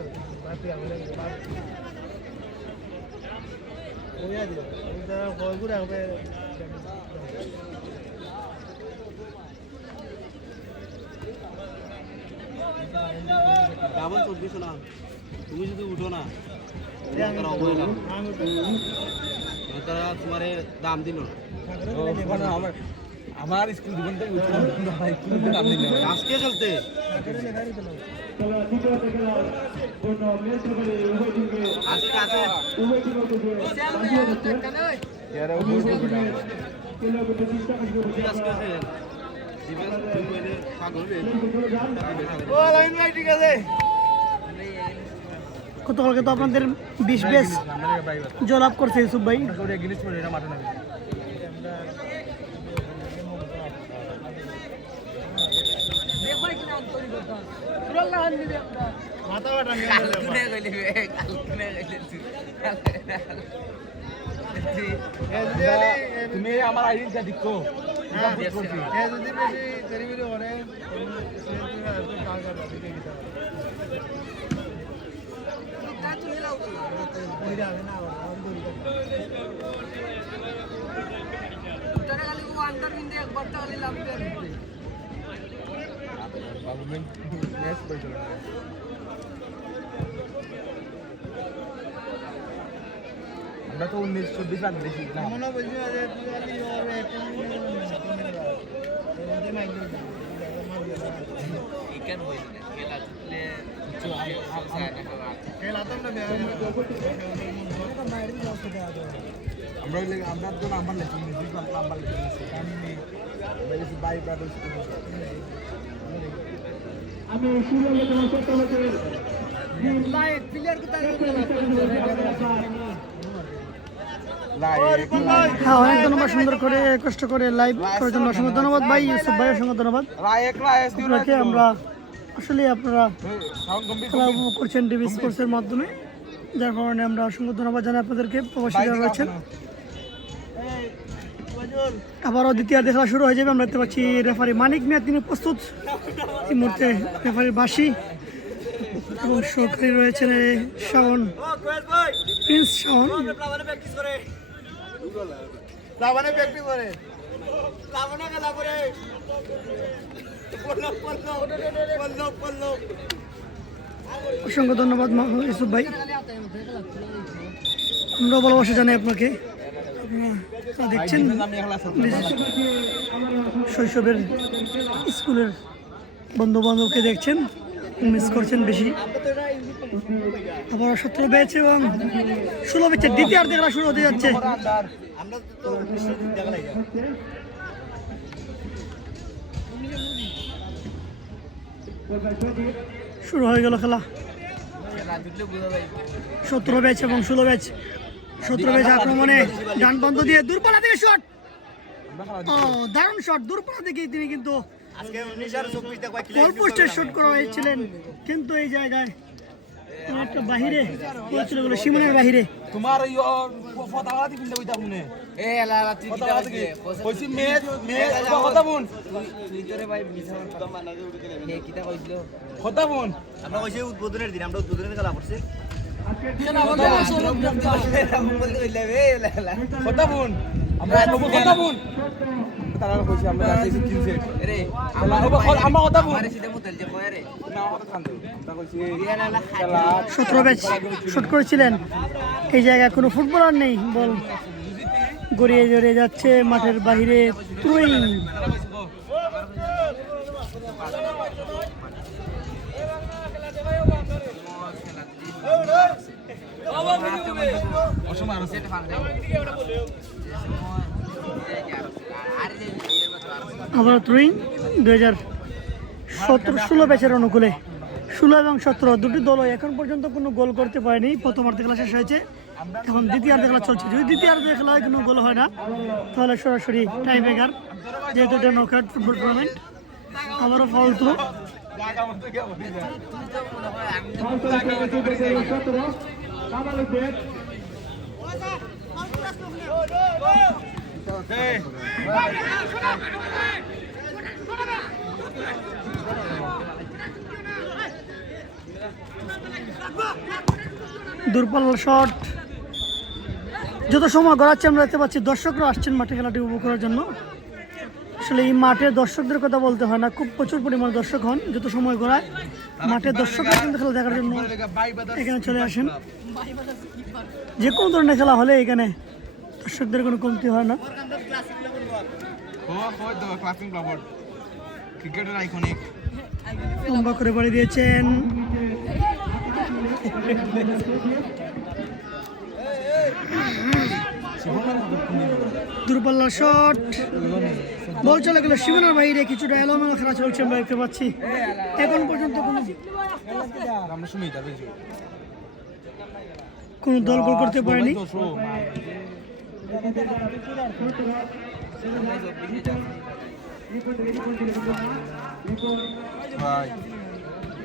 কেমন চব্বিশ না তুমি যদি উঠো না তারা তোমার দাম দিল আমার স্কুল জীবন থেকে দাম দিল আজকে চলতে আজকে আছে ঠিক আছে। গতকালকে তো আপনাদের 20 ব্যাচ জয়লাভ করছে ইউসুফ ভাই। মাথা বাটা তুমি আমার আইডিটা দেখো যদি বেশি গরিবি করে আমরা তো 19-20 রান দেখি না মনে বলছি যে আমরা তো নাম্বার লেখি মিউজিক নাম্বার লেখি আমি বেশি বাই ব্রাদার্স হ্যাঁ, অনেক ধন্যবাদ সুন্দর করে কষ্ট করে লাইভ করার জন্য অসংখ্য ধন্যবাদ ভাই, ইউসুফ ভাই অসংখ্য ধন্যবাদ আপনাকে। আমরা আসলে আপনারা খেলা উপভোগ করছেন টিভি স্পোর্টসের মাধ্যমে, যার কারণে আমরা অসংখ্য ধন্যবাদ জানাই আপনাদেরকে। প্রবাসী যারা রয়েছেন, আবারও দ্বিতীয়ার্ধে খেলা শুরু হয়ে যাবে। আমরা দেখতে পাচ্ছি রেফারি মানিক মিয়া, তিনি প্রস্তুত এই মুহূর্তে। রেফারি বাসি এবং সহকারী রয়েছেন শাওন, প্রিন্স শাওন। অসংখ্য ধন্যবাদ ইউসুফ ভাই, আমরা ভালোবাসা জানাই আপনাকে। আপনারা দেখছেন শৈশবের স্কুলের বন্ধু বান্ধবকে দেখছেন, মিস করছেন বেশি। আবার 17 ব্যাচ এবং 16 ব্যাচের দ্বিতীয়ার্ধে খেলা শুরু হতে যাচ্ছে। শুরু হয়ে গেল খেলা। 17 ব্যাচ এবং 16 ব্যাচ। 17 ব্যাচ আক্রমণে ডান বন্ধ দিয়ে দূরপাল্লা থেকে শট। ও দারুণ শট, দূরপাল্লা থেকে তিনি কিন্তু গোলপোস্টের শট করা হয়েছিলেন, কিন্তু এই জায়গায় একটা বাহিরে পড়ছিল, বলে সীমানার বাহিরে। তোমার ফটাওয়াতি পিনতে কইতা শুনে এ এলা এলা তুই কিটা কইছে কইছি মেজ কথা বোন তুই তোরে ভাই মিছা কথা মানাকে উঠে গেল এ কিটা কইছিল কথা বোন। আমরা কইছি উদ্বোধনের দিন, আমরা উদ্বোধনের খেলা করছি। কথা বোন আমরা কথা বোন তারা কইছি আমরা আছি কিনছে রে আমরা কথা বোন আরে সিধা মুতল যে কয় রে না কথা কান্দে আমরা কইছি এলা এলা 17 ব্যাচ শট করেছিলেন। এই জায়গায় কোনো ফুটবলার নেই, বল গড়িয়ে জড়িয়ে যাচ্ছে মাঠের বাহিরে। থ্রোইং অসময় আছে সেটা ফান দেয় আরে যে আবার থ্রোইং 2017-16 ব্যাচের অনুকূলে। 16 এবং 17 দুটি দলই এখন পর্যন্ত কোনো গোল করতে পারেনি। প্রথমার্ধে খেলা শেষ হয়েছে, এখন দ্বিতীয়ার্ধে খেলা চলছে। যদি দ্বিতীয়ার্ধে খেলায় কোনো গোল হয় না, তাহলে সরাসরি টাই ব্রেকার, যেহেতু এটা নকআউট ফুটবল টুর্নামেন্ট। আবারও ফাউল থ্রো। দূরপাল্লার শট। যত সময় গড়াচ্ছে আমরা দেখতে পাচ্ছি দর্শকরা আসছেন মাঠে খেলাটি উপভোগ করার জন্য। আসলে এই মাঠে দর্শকদের কথা বলতে হয় না, খুব প্রচুর পরিমাণ দর্শক হন। যত সময় গড়ায় মাঠে দর্শকরা কিন্তু খেলা দেখার জন্য এখানে চলে আসেন। যে কোনো ধরনের খেলা হলে এখানে দর্শকদের কোনো কমতি হয় না। ক্রিকেটের আইকনিক লম্বা করে বাড়ি দিয়েছেন। দূরপাল্লার শট, বল চলে গেল সীমানার বাইরে। কিছুটা এলোমেলো খেলা চলছে আমরা দেখতে পাচ্ছি। এখন পর্যন্ত কোনো দল গোল করতে পারেনি।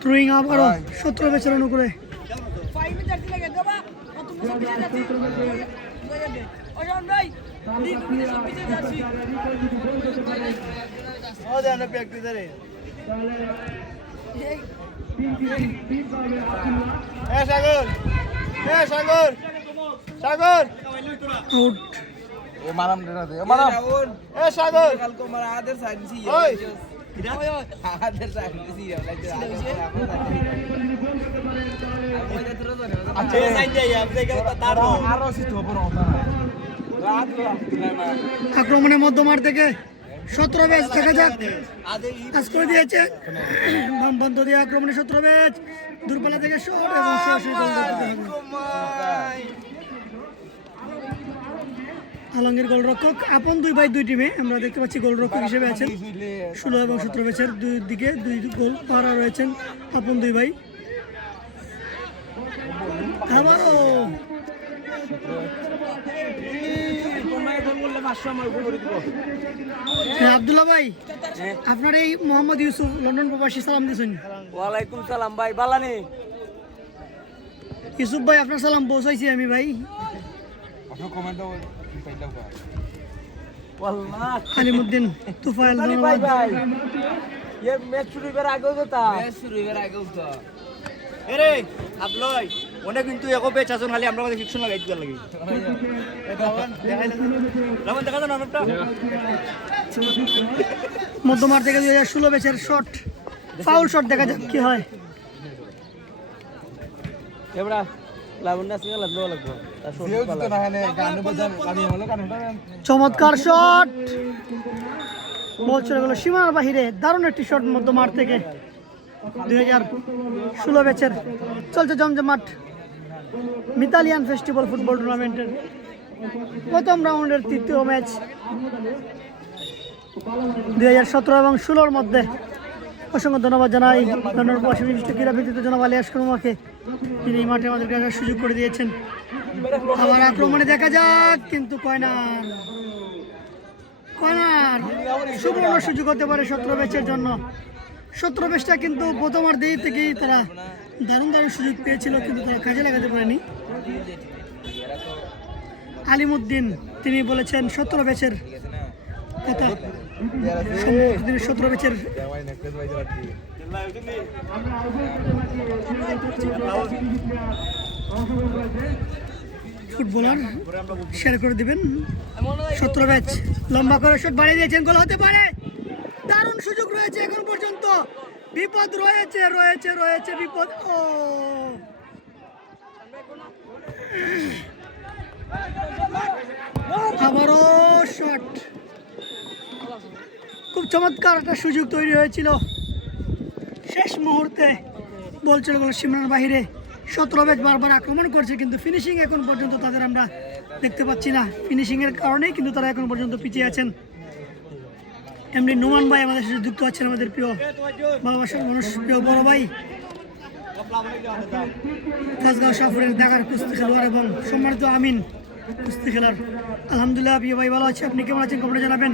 থ্রোইং আবারও 17 ব্যাচের অনুকূলে। আউট। মারাম দে মারাম এ সাগর কালকে মারা আদের সাইড ছি ওই আদের সাইড ছি আচ্ছা সাইড যাই আপনি গেল তো তার আরো সিট হবে না রাত আক্রমণের মধ্যমার থেকে 17 ব্যাচ দেখা যাক পাস করে দিয়েছে বাম বন্ধ দিয়ে আক্রমণে 17 ব্যাচ দূরপাল্লা থেকে শট এবং সরাসরি গোল করতে হবে। আলমগীর গোলরক্ষক আপন 2 বাই 2 টিমে আমরা দেখতে পাচ্ছি গোলরক্ষক হিসেবে আছেন 16 এবং 17 ব্যাচের দুই দিকে 2 গোল পারা রয়েছেন আপন 2 ভাই। আবারও আব্দুল্লাহ ভাই আপনার এই মোহাম্মদ ইউসুফ লন্ডন প্রবাসী সালাম দিয়েছেন। ওয়ালাইকুম সালাম ভাই বালানি ইউসুফ ভাই আপনার সালাম পৌঁছাইছি আমি ভাই। আলিমুদ্দিন তুফাইল ধন্যবাদ। ये मैच शुरू कर आगे होता मैच शुरू कर आगे होता এরে আপলয় ওনে কিন্তু একো বেচ আছেন খালি আমরা কথা ফিকশন লাগাই দিতে লাগি রামন দেখা না নামটা মধ্যমার থেকে 2016 ব্যাচের শট ফাউল শট দেখা যাক কি হয়। এবড়া লাবণ্য সিং লাগলো লাগলো তার শট চমৎকার শট বল চলে গেল সীমানার বাহিরে দারুণ একটি শট মধ্যমার থেকে 2016 ব্যাচের চলছে জমজমাট মিতালিয়ান ফেস্টিভ্যাল ফুটবল টুর্নামেন্টের প্রথম রাউন্ডের তৃতীয় ম্যাচ 2017 এবং 16-র মধ্যে। অসংখ্য ধন্যবাদ জানাই লন্ডন প্রবাসী বিশিষ্ট ক্রীড়াবিদ জনাব আলী আসকার মাকে, তিনি এই মাঠে আমাদেরকে আসার সুযোগ করে দিয়েছেন। আবার আক্রমণে দেখা যাক কিন্তু কয়নার সুবর্ণ সুযোগ হতে পারে 17 ব্যাচের জন্য। 17 ব্যাচটা কিন্তু প্রথমার্ধেই থেকেই তারা দারুণ সুযোগ পেয়েছিল কিন্তু তারা কাজে লাগাতে পারেনি। আলিমুদ্দিন তিনি বলেছেন 17 ব্যাচের কথা, 17 ব্যাচের ফুটবলার শেয়ার করে দিবেন। 17 ব্যাচ লম্বা করে শট বাড়িয়ে দিয়েছেন, গোল হতে পারে, দারুণ সুযোগ রয়েছে এখন পর্যন্ত, বিপদ রয়েছে বিপদ। ও আবারও শট, খুব চমৎকার একটা সুযোগ তৈরি হয়েছিল শেষ মুহূর্তে, বল চলে গেল সীমানার বাহিরে। 17 ব্যাচ বারবার আক্রমণ করছে কিন্তু ফিনিশিং এখন পর্যন্ত তাদের আমরা দেখতে পাচ্ছি না। ফিনিশিং এর কারণেই কিন্তু তারা এখন পর্যন্ত পিছিয়ে আছেন। এমনি নোমান ভাই আমাদের সাথে যুক্ত আছেন, আমাদের প্রিয় ভালোবাসার মানুষ, প্রিয় বড় ভাই, কাজগাঁও শাহপুরের দেখার কুস্তি খেলোয়াড় এবং সম্মানিত আমিন কুস্তি খেলার। আলহামদুলিল্লাহ প্রিয় ভাই ভালো আছে, আপনি কেমন আছেন কমেন্টে জানাবেন।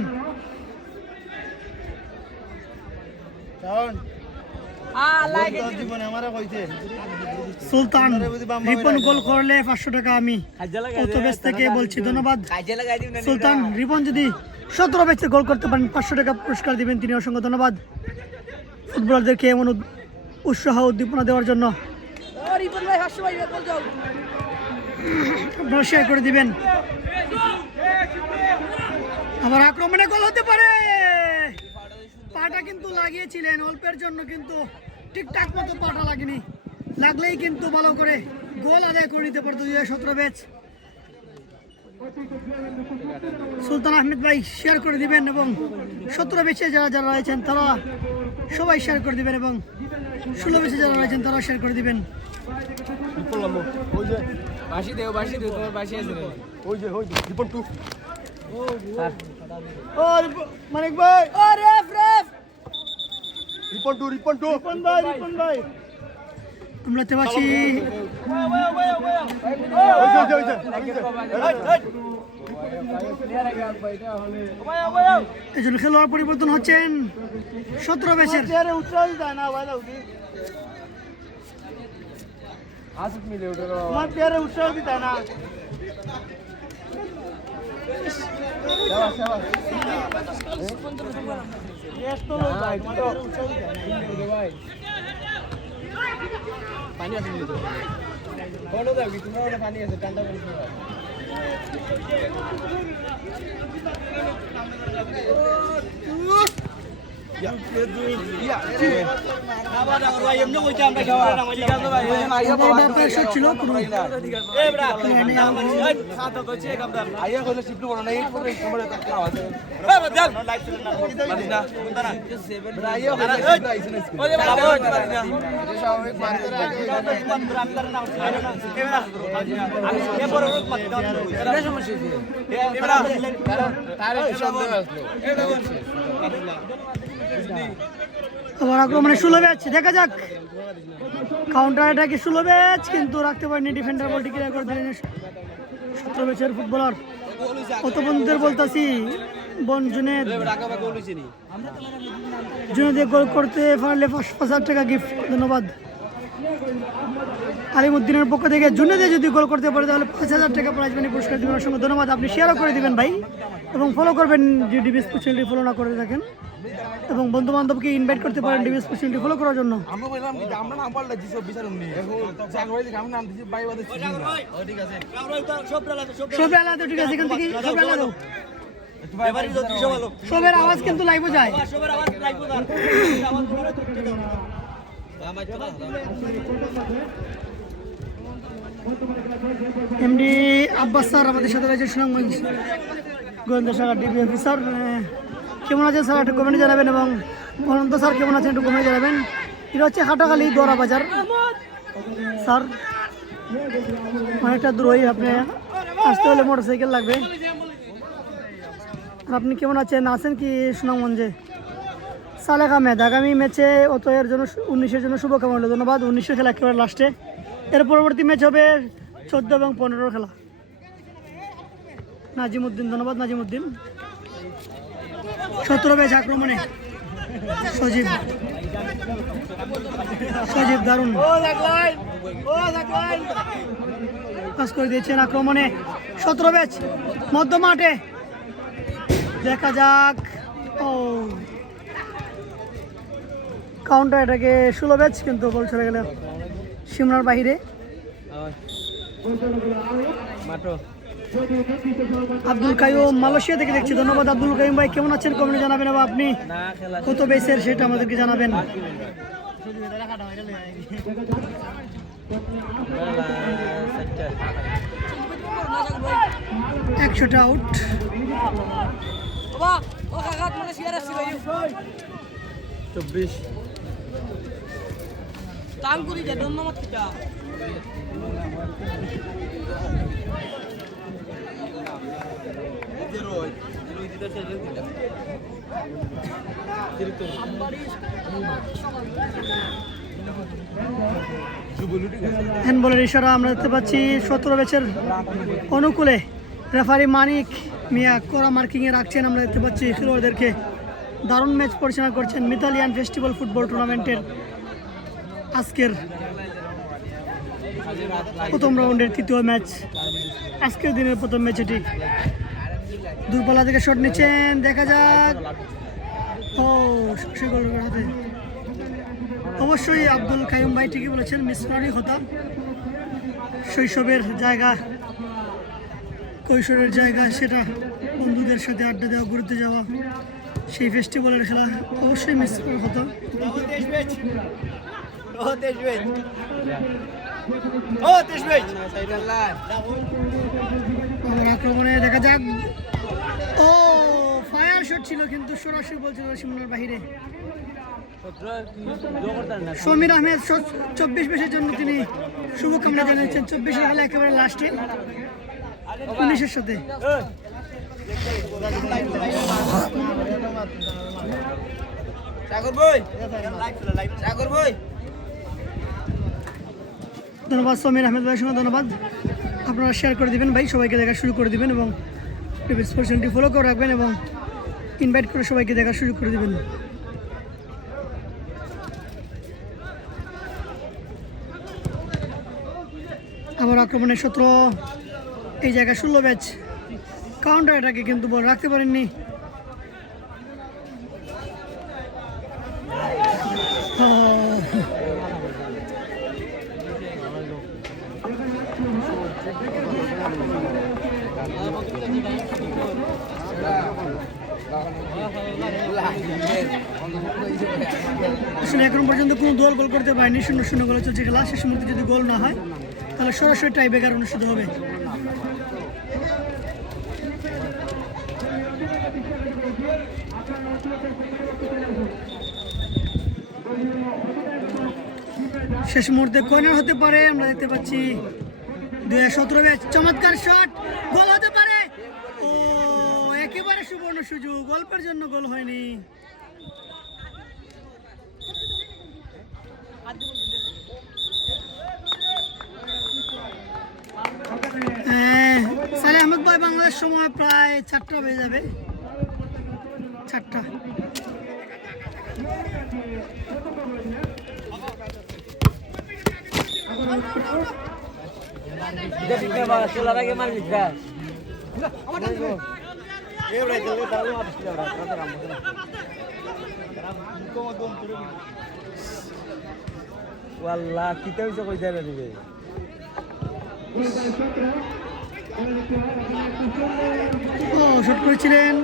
সুলতান রিপন গোল করলে 500 টাকা আমি কত ব্যাচ থেকে বলছি, ধন্যবাদ সুলতান। রিপন যদি 17 ব্যাচে গোল করতে পারেন 500 টাকা পুরস্কার দিবেন তিনি, অসংখ্য ধন্যবাদ ফুটবলারদেরকে এমন উৎসাহ উদ্দীপনা দেওয়ার জন্য। আপনারা শেয়ার করে দিবেন। আবার আক্রমণে গোল হতে পারে, পাটা কিন্তু লাগিয়েছিলেন অল্পের জন্য কিন্তু ঠিকঠাক মতো পাটা লাগেনি, লাগলেই কিন্তু ভালো করে গোল আদায় করে নিতে পারতো 2017 ব্যাচ। সুলতান আহমেদ ভাই শেয়ার করে দিবেন এবং 17 ব্যাচে যারা রয়েছেন তারা সবাই শেয়ার করে দিবেন এবং 16 ব্যাচে যারা রয়েছেন তারা শেয়ার করে দিবেন। মানিক ভাই, রিপন টু ভাই আমরা দেখতে পাচ্ছি একজন খেলোয়াড় পরিবর্তন হচ্ছেন 17 ব্যাচের। উৎসাহ দিতে না পানি আছে বলো দাও কি তোমরা ওটা পানি আছে ঠান্ডা পানি এমনি কইতে আমরা খেলা না মজা বাপের শট ছিল কোনো এই বড়া আইয়া কইলে শিফট করো না এই করে তোমার একটা আওয়াজ এই বদল লাইভ ছিল না মাদিনা কোনটা না আইয়া কইলে শিফট আইছে না ওই বড়া মাদিনা স্বাভাবিক মানতে রাখে এ বড় মাদিনা এটা সমস্যা কি এ বড়া তার সন্দেহ আসলো আবার আক্রমণে 16 ম্যাচ দেখা যাক কাউন্টার অ্যাটাকে 16 ম্যাচ কিন্তু রাখতে পারেনি ডিফেন্ডার বলটি ক্লিয়ার করে দিলেন 17 ম্যাচের ফুটবলার কত বন্ধুদের বলতাছি বন জুনেদ জুনেদে গোল করতে পারলে 5,000 টাকা গিফট ধন্যবাদ আলিমউদ্দিনের পক্ষ থেকে জুনেদে যদি গোল করতে পারে তাহলে 5,000 টাকা প্রাইজ মানি পুরস্কার দিবেন অসংখ্য ধন্যবাদ আপনি শেয়ারও করে দিবেন ভাই এবং ফলো করবেন যদি ডিবি স্পোর্টস চ্যানেলটি ফলো না করে থাকেন এবং বন্ধু বান্ধবকে ইনভাইট করতে পারেন ডিবি স্পোর্টস চ্যানেলটি ফলো করার জন্য আমরা কইলাম কি আমরা নাম পাল্টা দিছো বিচারুম নি এখন জানবাই দেখি আমি নাম দিছি বাইবাদে চিনি না ঠিক আছে সব আলাদা ঠিক আছে এখান থেকে সব আলাদা এবারে যদি ভালো সবের আওয়াজ কিন্তু লাইভে যায় সবার আওয়াজ লাইভ দাও আওয়াজ এমডি আব্বাস স্যার আমাদের সাথে রয়েছে সুনামগঞ্জ গোয়েন্দা শাখা ডিবি অফিসার কেমন আছেন স্যার একটু কমেন্টে জানাবেন এবং অনন্ত স্যার কেমন আছেন একটু কমেন্টে জানাবেন এটা হচ্ছে হাটাখালি দোরা বাজার স্যার অনেকটা দূরই আপনি আসতে হলে মোটরসাইকেল লাগবে আর আপনি কেমন আছেন কি সুনামগঞ্জে সালেক আহমেদ আগামী ম্যাচে অতএর জন্য 19-এর জন্য শুভকামনা রইলো। ধন্যবাদ 19-এর খেলা একেবারে লাস্টে এর পরবর্তী ম্যাচ হবে 14 এবং 15 খেলা নাজিমউদ্দিন ধন্যবাদ নাজিমউদ্দিন 17 ম্যাচ আক্রমণে সজীব দারুণ পাস করে দিয়েছেন আক্রমণে 17 ম্যাচ মধ্য মাঠে দেখা যাক ও কাউন্টার এটাকে 16 ম্যাচ কিন্তু বল চলে গেল সীমানার বাইরে আব্দুল কাইয়ুম মালয়েশিয়া থেকে দেখছি ধন্যবাদ আব্দুল কাইয়ুম ভাই কেমন আছেন কমেন্টে জানাবেন এবং আপনি কত বেসের সেটা আমাদেরকে জানাবেন 100টা আউট হ্যান্ডবলের ইশারা আমরা দেখতে পাচ্ছি 17 ম্যাচের অনুকূলে রেফারি মানিক মিয়া কড়া মার্কিংয়ে রাখছেন আমরা দেখতে পাচ্ছি খেলোয়াড়দেরকে দারুণ ম্যাচ পরিচালনা করছেন মিতালিয়ান ফেস্টিভ্যাল ফুটবল টুর্নামেন্টের আজকের প্রথম রাউন্ডের তৃতীয় ম্যাচ আজকের দিনের প্রথম ম্যাচ এটি দূরপাল্লা থেকে শট নিচ্ছেন দেখা যাক ও গোলের হাতে অবশ্যই আব্দুল কাইয়ুম ভাই ঠিকই বলেছেন মিসমারি হতা শৈশবের জায়গা কৈশোরের জায়গা সেটা বন্ধুদের সাথে আড্ডা দেওয়া ঘুরতে যাওয়া সেই ফেস্টিভ্যালের খেলা অবশ্যই মিস হতো আক্রমণে দেখা যাক ও ফায়ার শট ছিল কিন্তু সরাসরি বলছিল সীমানার বাইরে সমীর আহমেদ 24 ম্যাচের জন্য তিনি শুভকামনা জানিয়েছেন 24 খেলা একেবারে লাস্টে 19-এর সাথে ধন্যবাদ সমীর আহমেদ ভাইয়ের সঙ্গে ধন্যবাদ আপনারা শেয়ার করে দিবেন ভাই সবাইকে দেখা শুরু করে দিবেন এবং টিভি স্পোর্টস চ্যানেলটি ফলো করে রাখবেন এবং ইনভাইট করে সবাইকে দেখা শুরু করে দিবেন আবার আক্রমণের 17 এই জায়গায় 16 ম্যাচ কাউন্টার এটাকে কিন্তু বল রাখতে পারেননি আসলে এখন পর্যন্ত কোনো দল গোল করতে পারেনি, 0-0 গোলে চলছে খেলা। শেষ মুহূর্তে যদি গোল না হয় তাহলে সরাসরি টাই ব্রেকার অনুষ্ঠিত হবে। শেষ মুহূর্তে কর্নার হতে পারে, আমরা দেখতে পাচ্ছি 2017 ব্যাচ। চমৎকার শট, গোল হতে পারে। ও একেবারে সুবর্ণ সুযোগ, অল্পের জন্য গোল হয়নি। সালে আহমেদ ভাই, বাংলাদেশ সময় প্রায় 4টা বেজে যাবে, 4টা। ওয়াল্লাহ কিতে হইছে কই যাবে দিবে ও শুট করেছিলেন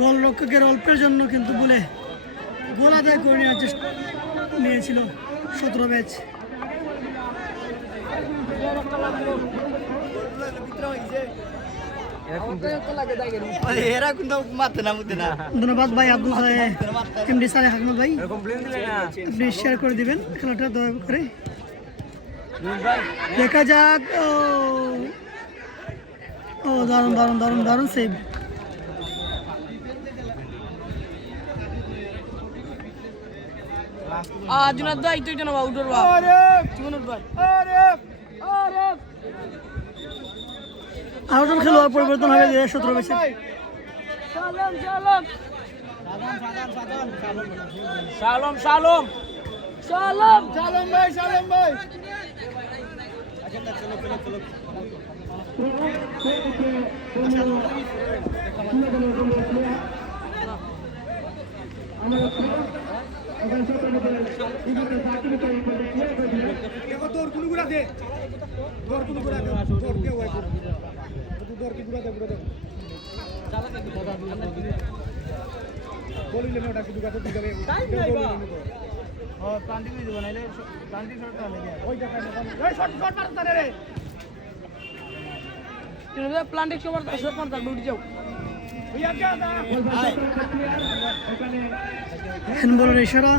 গোলরক্ষকের অল্পের জন্য, কিন্তু বলে গোল আদায় করে নেওয়ার চেষ্টা নিয়েছিল 17 ব্যাচ। এরা কিন্তু মারতে না মুতে না। ধন্যবাদ ভাই আব্দুল এমডি সালেহ আহমেদ ভাই, কমপ্লেইন দিলে না আপনি শেয়ার করে দিবেন খেলাটা দয়া করে। দেখা যাক। ও দারুণ দারুণ দারুণ দারুণ সেভ। জুনাদ ভাই তুই জানো আউটডোর বা জুনাদ ভাই আউটডোর খেলোয়াড় পরিবর্তন হবে 17 ব্যাচে। শালম শালম শালম শালম ভাই শালম ভাই প্লান্টিক সবার উঠে যাও। হ্যান্ডবলের ইশারা,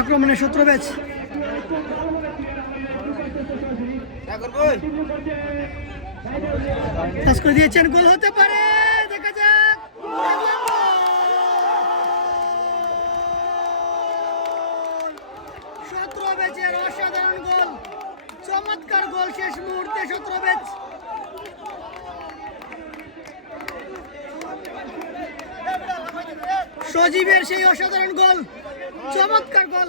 আক্রমণে 17 ব্যাচ। পাস করে দিয়েছেন, গোল হতে পারে, দেখা যাক। 17 ব্যাচের অসাধারণ গোল, চমৎকার গোল শেষ মুহূর্তে 17 ব্যাচ। সজীবের সেই অসাধারণ গোল, চমৎকার গোল।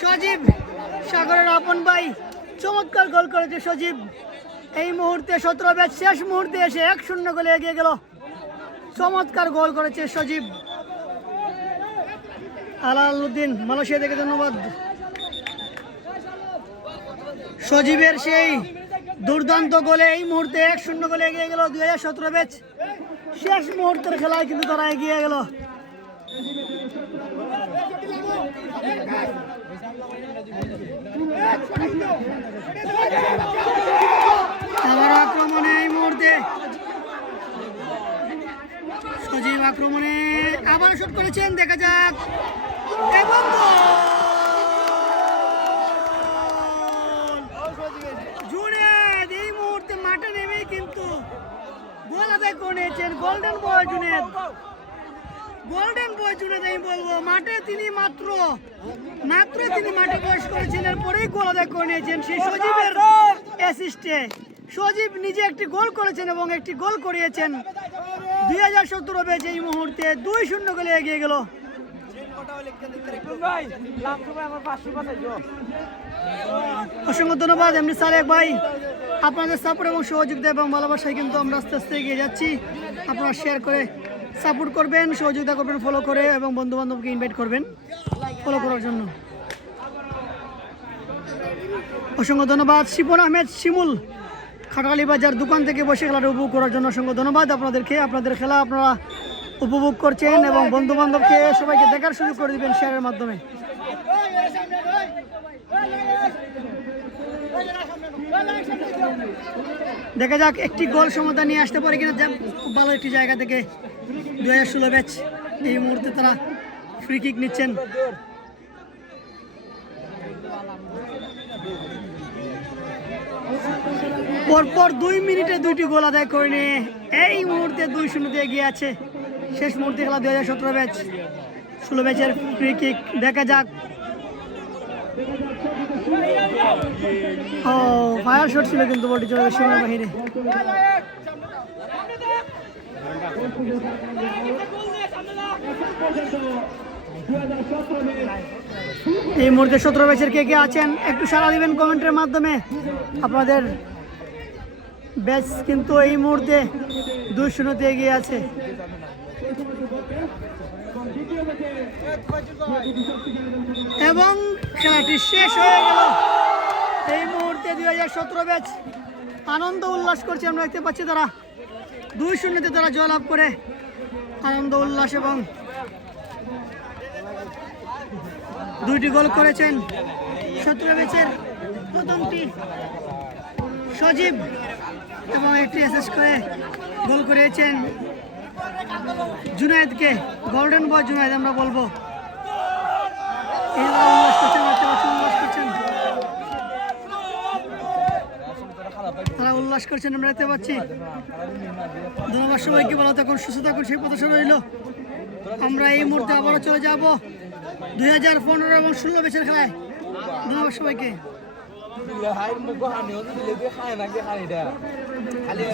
সজীব সাগরের আপন ভাই, চমৎকার গোল করেছে সজীব। এই মুহূর্তে 17 ব্যাচ শেষ মুহূর্তে এসে 1-0 গোলে এগিয়ে গেল। চমৎকার গোল করেছে সজীব। আলাউদ্দিন মালয়েশিয়া থেকে ধন্যবাদ। সজীবের সেই দুর্দান্ত গোলে এই মুহূর্তে 1-0 গোলে এগিয়ে গেল 2017 ব্যাচ। শেষ মুহূর্তের খেলায় কিন্তু তারা এগিয়ে গেল। আবার আক্রমণে এই মুহূর্তে সজীব, আক্রমণে আবার শট করেছেন, দেখা যাক। এবং জুনেদ এই মুহূর্তে মাঠে নেমেই কিন্তু গোল আদায় করে নিয়েছেন। Golden boy Juned, golden boy Juned আমি বলবো। মাঠে তিনি মাত্র তিনি মাঠে প্রবেশ করেছেন, এরপরেই গোল আদায় করে নিয়েছেন সেই সজীবের অ্যাসিস্টে। সজীব নিজে একটি গোল করেছেন এবং একটি গোল করিয়েছেন। 2017 ব্যাচ এই মুহূর্তে 2-0 গোলে এগিয়ে গেল। অসংখ্য ধন্যবাদ এমনি সালেক ভাই, আপনাদের সাপোর্ট এবং সহযোগিতা এবং ভালোবাসায় কিন্তু আমরা আস্তে আস্তে এগিয়ে যাচ্ছি। আপনারা শেয়ার করে সাপোর্ট করবেন, সহযোগিতা করবেন, ফলো করে এবং বন্ধু বান্ধবকে ইনভাইট করবেন ফলো করার জন্য। অসংখ্য ধন্যবাদ শিপন আহমেদ শিমুল, খাটালি বাজার দোকান থেকে বসে খেলাটা উপভোগ করার জন্য অসংখ্য ধন্যবাদ আপনাদেরকে। আপনাদের খেলা আপনারা উপভোগ করছেন এবং বন্ধু বান্ধবকে সবাইকে দেখার সুযোগ করে দিবেন শেয়ারের মাধ্যমে। দেখা যাক একটি গোল সমতা নিয়ে আসতে পারে কিনা। খুব ভালো একটি জায়গা থেকে 2016 ব্যাচ এই মুহূর্তে তারা ফ্রি কিক নিচ্ছেন। পরপর 2 মিনিটে 2টি গোল আদায় করে নিয়ে এই মুহূর্তে 2-0 এগিয়ে আছে। শেষ মুহূর্তে খেলা 2017 ব্যাচ 16 ব্যাচের ফ্রি কিক। দেখা যাক। ও ফায়ার শট ছিল কিন্তু বলটি চলে সীমার বাহিরে। এই মুহূর্তে 17 ব্যাচের কে কে আছেন একটু সাড়া দিবেন কমেন্টের মাধ্যমে। আপনাদের ব্যাচ কিন্তু এই মুহূর্তে 2-0 এগিয়ে আছে। এবং খেলাটি শেষ হয়ে গেল। এই মুহূর্তে 2017 ব্যাচ আনন্দ উল্লাস করছে, আমরা দেখতে পাচ্ছি তারা 2-0 তারা জয়লাভ করে আনন্দ উল্লাস এবং 2টি গোল করেছেন 17 ব্যাচের প্রথমটি সজীব এবং একটি অ্যাসিস করে গোল করেছেন জুনায়েদকে। গোল্ডেন বয় জুনায়েদ আমরা বলবো। উল্লাস করছেন, উল্লাস করছেন, তারা উল্লাস করছেন আমরা দেখতে পাচ্ছি। ধন্যবাদ সবাইকে, ভালো থাকুন, সুস্থ থাকুন, সেই প্রত্যাশা রইল। আমরা এই মুহূর্তে আবারও চলে যাব 2015 এবং 16 ব্যাচের খেলায়। ধন্যবাদ সবাইকে। খালি